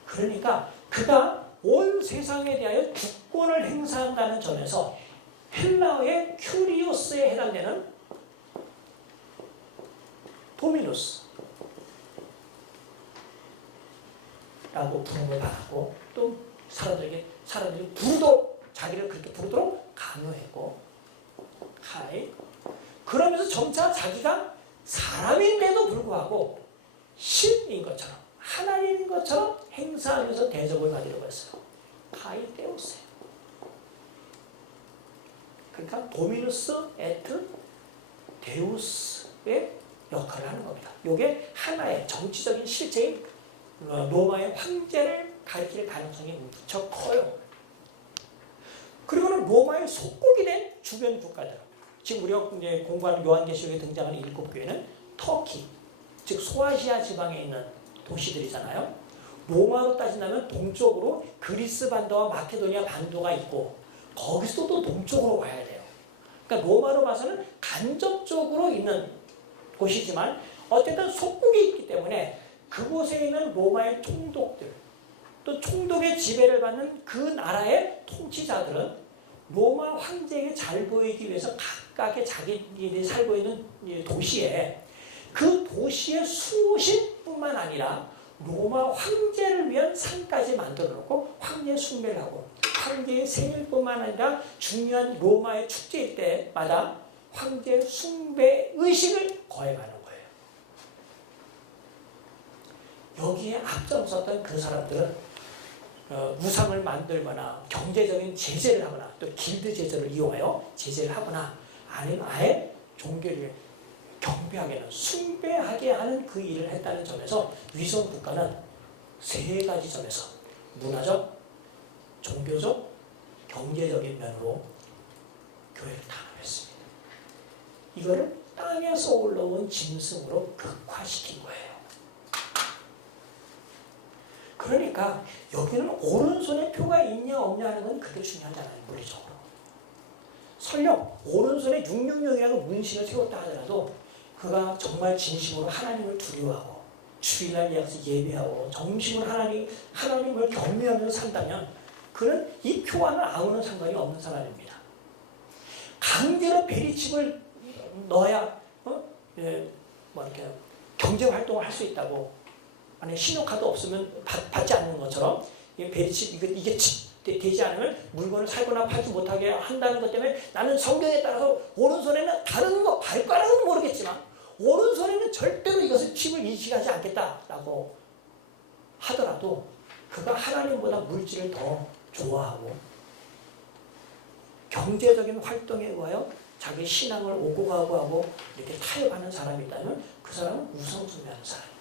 그러니까 그가 온 세상에 대하여 주권을 행사한다는 점에서 헬라어의 큐리오스에 해당되는 도미누스 라고 부름을 받았고 또 사람들이 부르도록 자기를 그렇게 부르도록 강요했고 그러면서 점차 자기가 사람인데도 불구하고 신인 것처럼 하나님인 것처럼 행사하면서 대접을 받으려고 했어요. 데우스예요. 그러니까 도미누스 에트 데우스의 역할을 하는 겁니다. 이게 하나의 정치적인 실체인 로마의 황제를 가리킬 가능성이 무척 커요. 그리고는 로마의 속국이 된 주변 국가들, 지금 우리가 이제 공부하는 요한계시록에 등장하는 7교회는 터키, 즉 소아시아 지방에 있는 도시들이잖아요. 로마로 따진다면 동쪽으로 그리스 반도와 마케도니아 반도가 있고 거기서 또 동쪽으로 와야 돼요. 그러니까 로마로 봐서는 간접적으로 있는 곳이지만 어쨌든 속국이 있기 때문에 그곳에 있는 로마의 총독들, 또 총독의 지배를 받는 그 나라의 통치자들은 로마 황제에게 잘 보이기 위해서 각각의 자기들이 살고 있는 도시에 그 도시의 수호신뿐만 아니라 로마 황제를 위한 상까지 만들어 놓고 황제 숭배를 하고 황제의 생일뿐만 아니라 중요한 로마의 축제일 때마다 황제 숭배 의식을 거행하는 거예요. 여기에 앞장섰던 그 사람들은 우상을 만들거나 경제적인 제재를 하거나 또 길드 제재를 이용하여 제재를 하거나 아니면 아예 종교를 경배하게는 숭배하게 하는 그 일을 했다는 점에서 위성 국가는 세 가지 점에서 문화적, 종교적, 경제적인 면으로 교회를 탄압했습니다. 이거를 땅에서 올라온 짐승으로 극화시킨 거예요. 그러니까 여기는 오른손에 표가 있냐 없냐 하는 건 그렇게 중요하지 않아요. 물리적으로. 설령 오른손에 666이라고 문신을 세웠다 하더라도 그가 정말 진심으로 하나님을 두려워하고 주일날 예약서 예배하고 정심으로 하나님을 경외하면서 산다면 그는 이 표와는 아무런 상관이 없는 사람입니다. 강제로 베리칩을 넣어야 이렇게 경제 활동을 할 수 있다고 만약 신용카드 없으면 받지 않는 것처럼 베리칩 이게 되지 않으면 물건을 살거나 팔지 못하게 한다는 것 때문에 나는 성경에 따라서 오른손에는 다른 거 발가락은 모르겠지만 오른손에는 절대로 이것을 칩을 인식하지 않겠다라고 하더라도 그가 하나님보다 물질을 더 좋아하고 경제적인 활동에 의하여 자기 신앙을 오고 가고 하고 이렇게 타협하는 사람이 있다면 그 사람은 우상숭배하는 사람인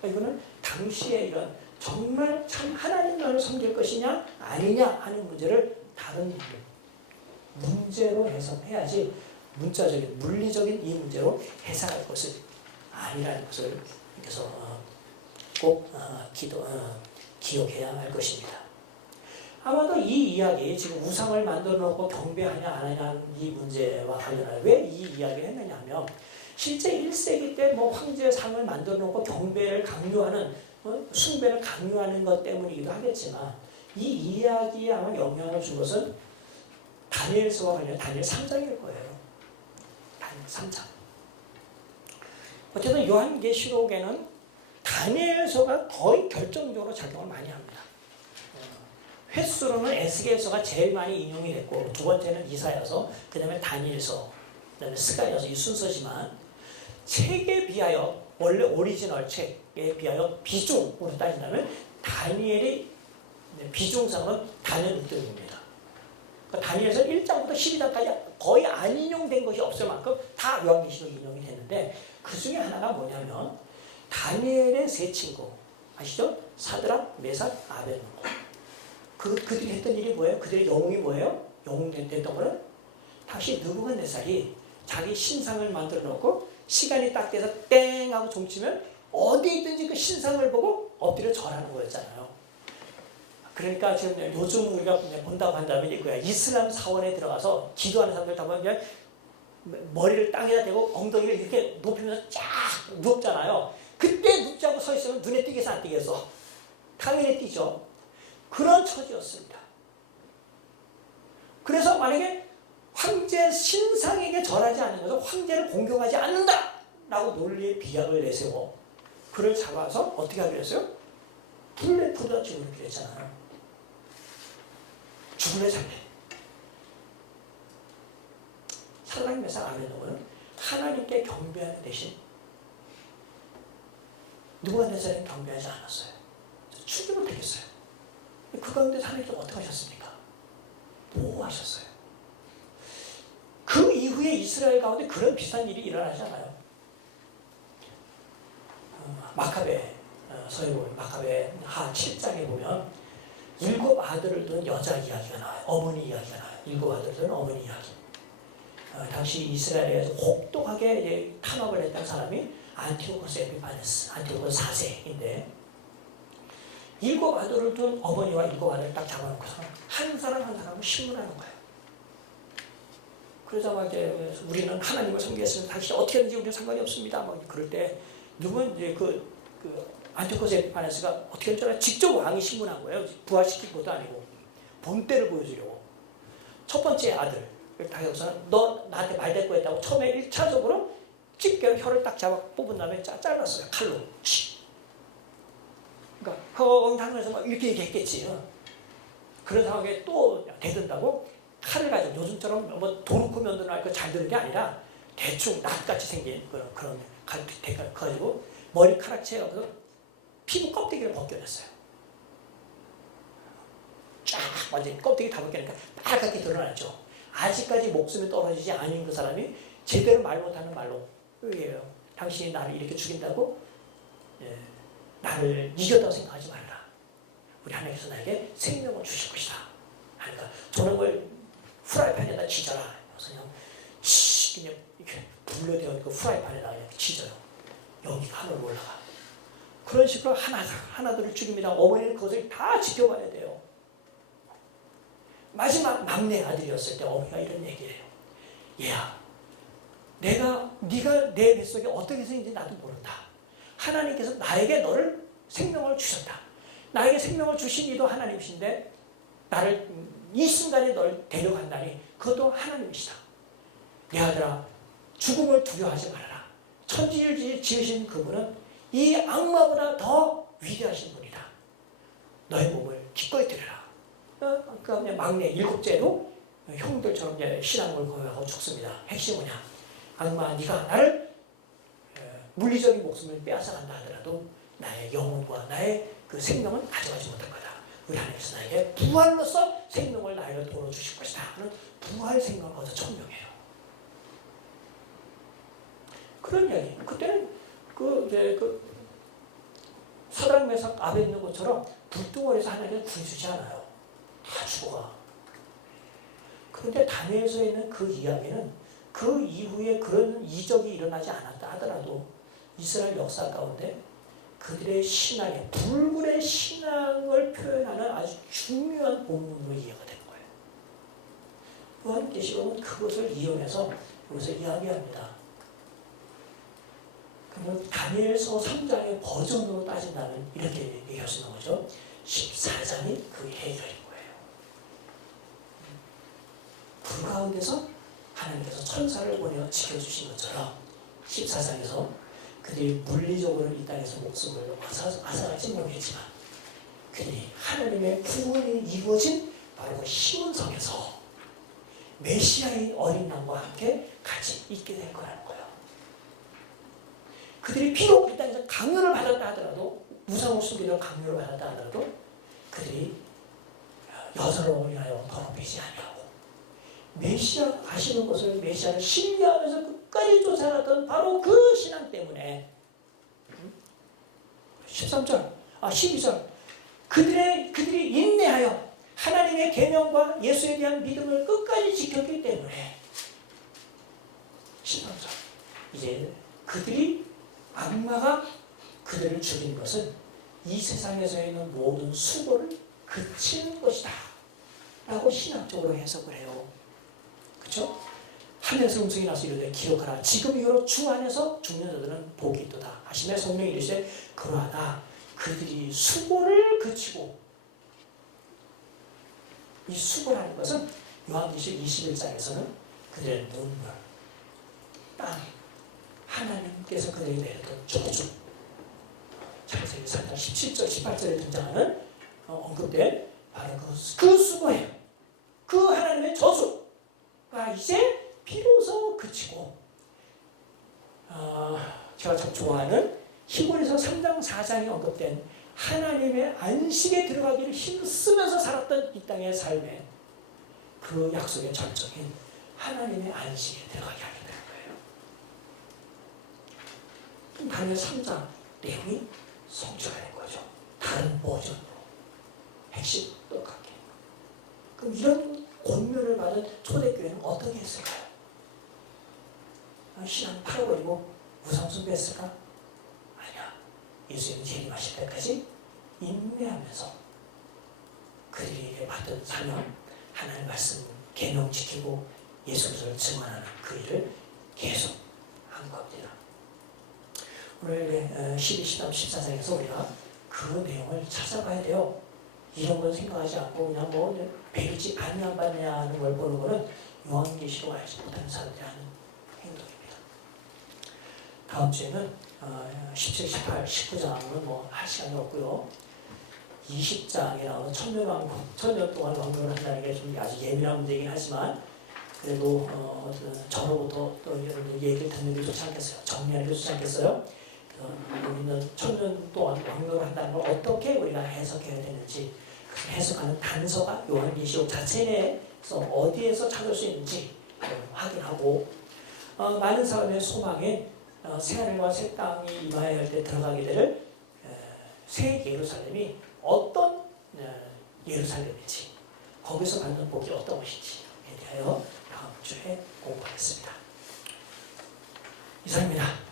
거예요. 이거는 당시에 이런 정말 참 하나님만을 섬길 것이냐 아니냐 하는 문제를 다른 문제로 해석해야지 문자적인 물리적인 이 문제로 해석할 것은 아니라는 것을 그래서 꼭 기억해야 할 것입니다. 아마도 이 이야기 지금 우상을 만들어 놓고 경배하냐 안 하냐 이 문제와 관련하여 왜 이 이야기를 했느냐 하면 실제 1세기 때 뭐 황제의 상을 만들어 놓고 경배를 강요하는 숭배를 강요하는 것 때문이기도 하겠지만 이 이야기에 아마 영향을 준 것은 다니엘서와 관련 다니엘 3장일 거예요. 다니엘 3장. 어쨌든 요한계시록에는 다니엘서가 거의 결정적으로 작용을 많이 합니다. 횟수로는 에스겔서가 제일 많이 인용이 됐고 두 번째는 이사야서, 그 다음에 다니엘서, 그 다음에 스가랴서 이 순서지만 책에 비하여 원래 오리지널 책에 비하여 비중으로 따진다면 다니엘의 비중상은 다니엘 6등입니다. 그러니까 다니엘서 1장부터 12장까지 거의 안 인용된 것이 없을 만큼 다 요한계시록 인용이 됐는데 그 중에 하나가 뭐냐면 다니엘의 세 친구 아시죠? 사드락, 메삭, 아벳느고. 그들이 했던 일이 뭐예요? 그들의 영웅이 뭐예요? 영웅 됐던 거는 당시 느부갓네살이 자기 신상을 만들어 놓고 시간이 딱 돼서 땡 하고 종치면 어디 있든지 그 신상을 보고 엎드려 절하는 거였잖아요. 그러니까 지금 요즘 우리가 본다고 한다면 이거야. 이슬람 사원에 들어가서 기도하는 사람들 다 보면 그냥 머리를 땅에다 대고 엉덩이를 이렇게 높이면서 쫙 누웠잖아요. 그때 눕지 않고 서 있으면 눈에 띄겠어 안 띄겠어? 당연히 띄죠. 그런 처지였습니다. 그래서 만약에 황제 신상에게 절하지 않는 것은 황제를 공경하지 않는다 라고 논리의 비약을 내세워 그를 잡아서 어떻게 하기로 했어요? 불에 풀다 죽이기로 했잖아요. 죽을래 살래. 사드락, 메삭, 아벳느고는 하나님께 경배하는 대신 느부갓네살은 경배하지 않았어요. 죽이면 되겠어요. 그 가운데 하나님께서 어떻게 하셨습니까? 보호하셨어요. 그 이후에 이스라엘 가운데 그런 비슷한 일이 일어나잖아요. 마카베 서에 보면 마카베 하 7장에 보면 7 아들을 둔 여자 이야기가 나와요. 어머니 이야기가 나와요. 7 아들을 둔 어머니 이야기. 당시 이스라엘에서 혹독하게 탄압을 했던 사람이 안티오코스 에피파네스, 안티오코스 4세인데 7 아들을 둔 어머니와 7 아들을 딱 잡아놓고서 한 사람 한 사람을 신문하는 거예요. 그러자 이제 우리는 하나님을 섬기겠습니다. 당신 어떻게든지 우리는 상관이 없습니다. 막 그럴 때 누군 이제 그 안티오코스 에피파네스가 어떻게 할 줄 알아? 직접 왕이 신문한 거예요. 부활시킨 것도 아니고 본때를 보여주려고. 첫 번째 아들을 딱 여기서는 너 나한테 말대꾸했다고 처음에 1차적으로 집게로 혀를 딱 잡아 뽑은 다음에 잘랐어요. 칼로. 그러니까 당에서 막 이렇게 얘기했겠지. 그런 상황에 또 대든다고 칼을 가지고 요즘처럼 뭐 도르코 면도나 이렇게 잘 드는 게 아니라 대충 낫같이 생긴 그런 칼 가지고 머리카락채 여기서 피부 껍데기를 벗겨냈어요. 쫙 완전히 껍데기 다 벗겨내니까 빨갛게 드러났죠. 아직까지 목숨이 떨어지지 않은 그 사람이 제대로 말 못하는 말로 얘기해요. 당신이 나를 이렇게 죽인다고? 예, 나를 이겼다고 생각하지 말라. 우리 하나님께서 나에게 생명을 주실 것이다. 그러니까 저는 걸 프라이팬에다 치져라. 그래서 그냥 그냥 이렇게 불려대어 그 프라이팬에다 그냥 치져요. 여기가 하늘로 올라가. 그런 식으로 하나둘을 죽입니다. 어머니는 그것을 다 지켜봐야 돼요. 마지막 막내 아들이었을 때 어머니가 이런 얘기해요. 얘야, 네가 내 뱃속에 어떻게 생긴지 나도 모른다. 하나님께서 나에게 너를 생명을 주셨다. 나에게 생명을 주신 이도 하나님이신데 나를 이 순간에 널 데려간다니 그것도 하나님이시다. 내 아들아, 죽음을 두려워하지 말아라. 천지를 지으신 그분은 이 악마보다 더 위대하신 분이다. 너의 몸을 기꺼이 드려라. 그러니까 막내 7째도 형들처럼 이제 신앙을 고백하고 죽습니다. 핵심이 뭐냐? 악마, 네가 나를 물리적인 목숨을 빼앗아간다 하더라도 나의 영혼과 나의 그 생명은 가져가지 못할 거다. 우리 하나님께서 나에게 부활로서 생명을 나에게 도로 주실 것이다 하는 부활 생명을 거기서 천명해요. 그런 이야기. 그때는 그 사드락 메삭 아벳느고처럼 불덩어리에서 하나님은 구해주지 않아요. 다 죽어가. 그런데 다니엘서에 있는 그 이야기는 그 이후에 그런 이적이 일어나지 않았다 하더라도 이스라엘 역사 가운데 그들의 신앙의 불굴의 신앙을 표현하는 아주 중요한 본문으로 이해가 되는 거예요. 요한계시록은 그것을 이용해서 여기서 이야기합니다. 그러면 다니엘서 3장의 버전으로 따진다면 이렇게 얘기할 수 있는 거죠. 14장이 그 해결인 거예요. 그 가운데서 하나님께서 천사를 보내어 지켜주신 것처럼 14장에서 그들이 물리적으로 이 땅에서 목숨을 앗아갈지 모르겠지만 그들이 하나님의 구원이 이루어진 바로 그 시온성에서 메시아의 어린 양과 함께 같이 있게 될 거라는 거예요. 그들이 비록 이 땅에서 강요를 받았다 하더라도 우상을 숨기려 강요를 받았다 하더라도 그들이 여자로 인하여 더럽히지 아니하고 메시아가 가시는 것을 메시아를 신뢰하면서 끝까지 쫓아갔던 바로 그 신앙 때문에 12절 그들이 인내하여 하나님의 계명과 예수에 대한 믿음을 끝까지 지켰기 때문에 13절 이제 그들이 악마가 그들을 죽인 것은 이 세상에서 있는 모든 수고를 그치는 것이다 라고 신학적으로 해석을 해요. 그렇죠? 하늘에서 음성이 나서 이르되 기록하라. 지금 이후로 주 안에서 죽는 자들은 복이 있도다 하시며 성령이 이르시되 그러하다. 그들이 수고를 그치고 이 수고라는 것은 요한계시록 21장에서는 그들의 눈물, 땀, 하나님께서 그들에게 내렸던 저주. 창세기 4장 17절, 18절에 등장하는 언급된 바로 그 수고예요. 그 하나님의 저주가 이제 비로소 그치고 제가 참 좋아하는 히브리서 3장 4장에 언급된 하나님의 안식에 들어가기를 힘쓰면서 살았던 이 땅의 삶에 그 약속의 절정인 하나님의 안식에 들어가게 하게 되는 거예요. 다니엘 3장 내용이 성취가 된 거죠. 다른 버전으로 핵심 똑같게. 그럼 이런 권면을 받은 초대교회는 어떻게 했을까요? 신앙 팔아버리고 우상숭배 했을까? 아니야. 예수님 재림하실 때까지 인내하면서 그들에게 받은 사명, 하나님의 말씀 계명 지키고 예수 그리스도를 증언하는 그 일을 계속 한 겁니다. 오늘 12, 13, 14장에서 우리가 그 내용을 찾아봐야 돼요. 이런 건 생각하지 않고 그냥 뭐 배우지 않냐 안 받냐 하는 걸 보는 거는 요한계시록 알지 못하는 사람들이 하는 행동입니다. 다음 주에는 17, 18, 19장은 뭐 할 시간이 없고요. 20장에 나오는 천년 동안 왕국을 한다는 게 좀 아주 예민한 문제이긴 하지만 그래도 저로부터 또 얘기를 듣는 게 좋지 않겠어요? 정리하는 게 좋지 않겠어요? 우리는 천년 동안 왕국을 한다는 걸 어떻게 우리가 해석해야 되는지 해석하는 단서가 요한계시록 자체 내에서 어디에서 찾을 수 있는지 확인하고 많은 사람의 소망에 새하늘과 새 땅이 임하여야 할 때 들어가게 될 새 예루살렘이 어떤 예루살렘인지 거기서 받는 복이 어떤 것인지에 대하여 다음 주에 공부하겠습니다. 이상입니다.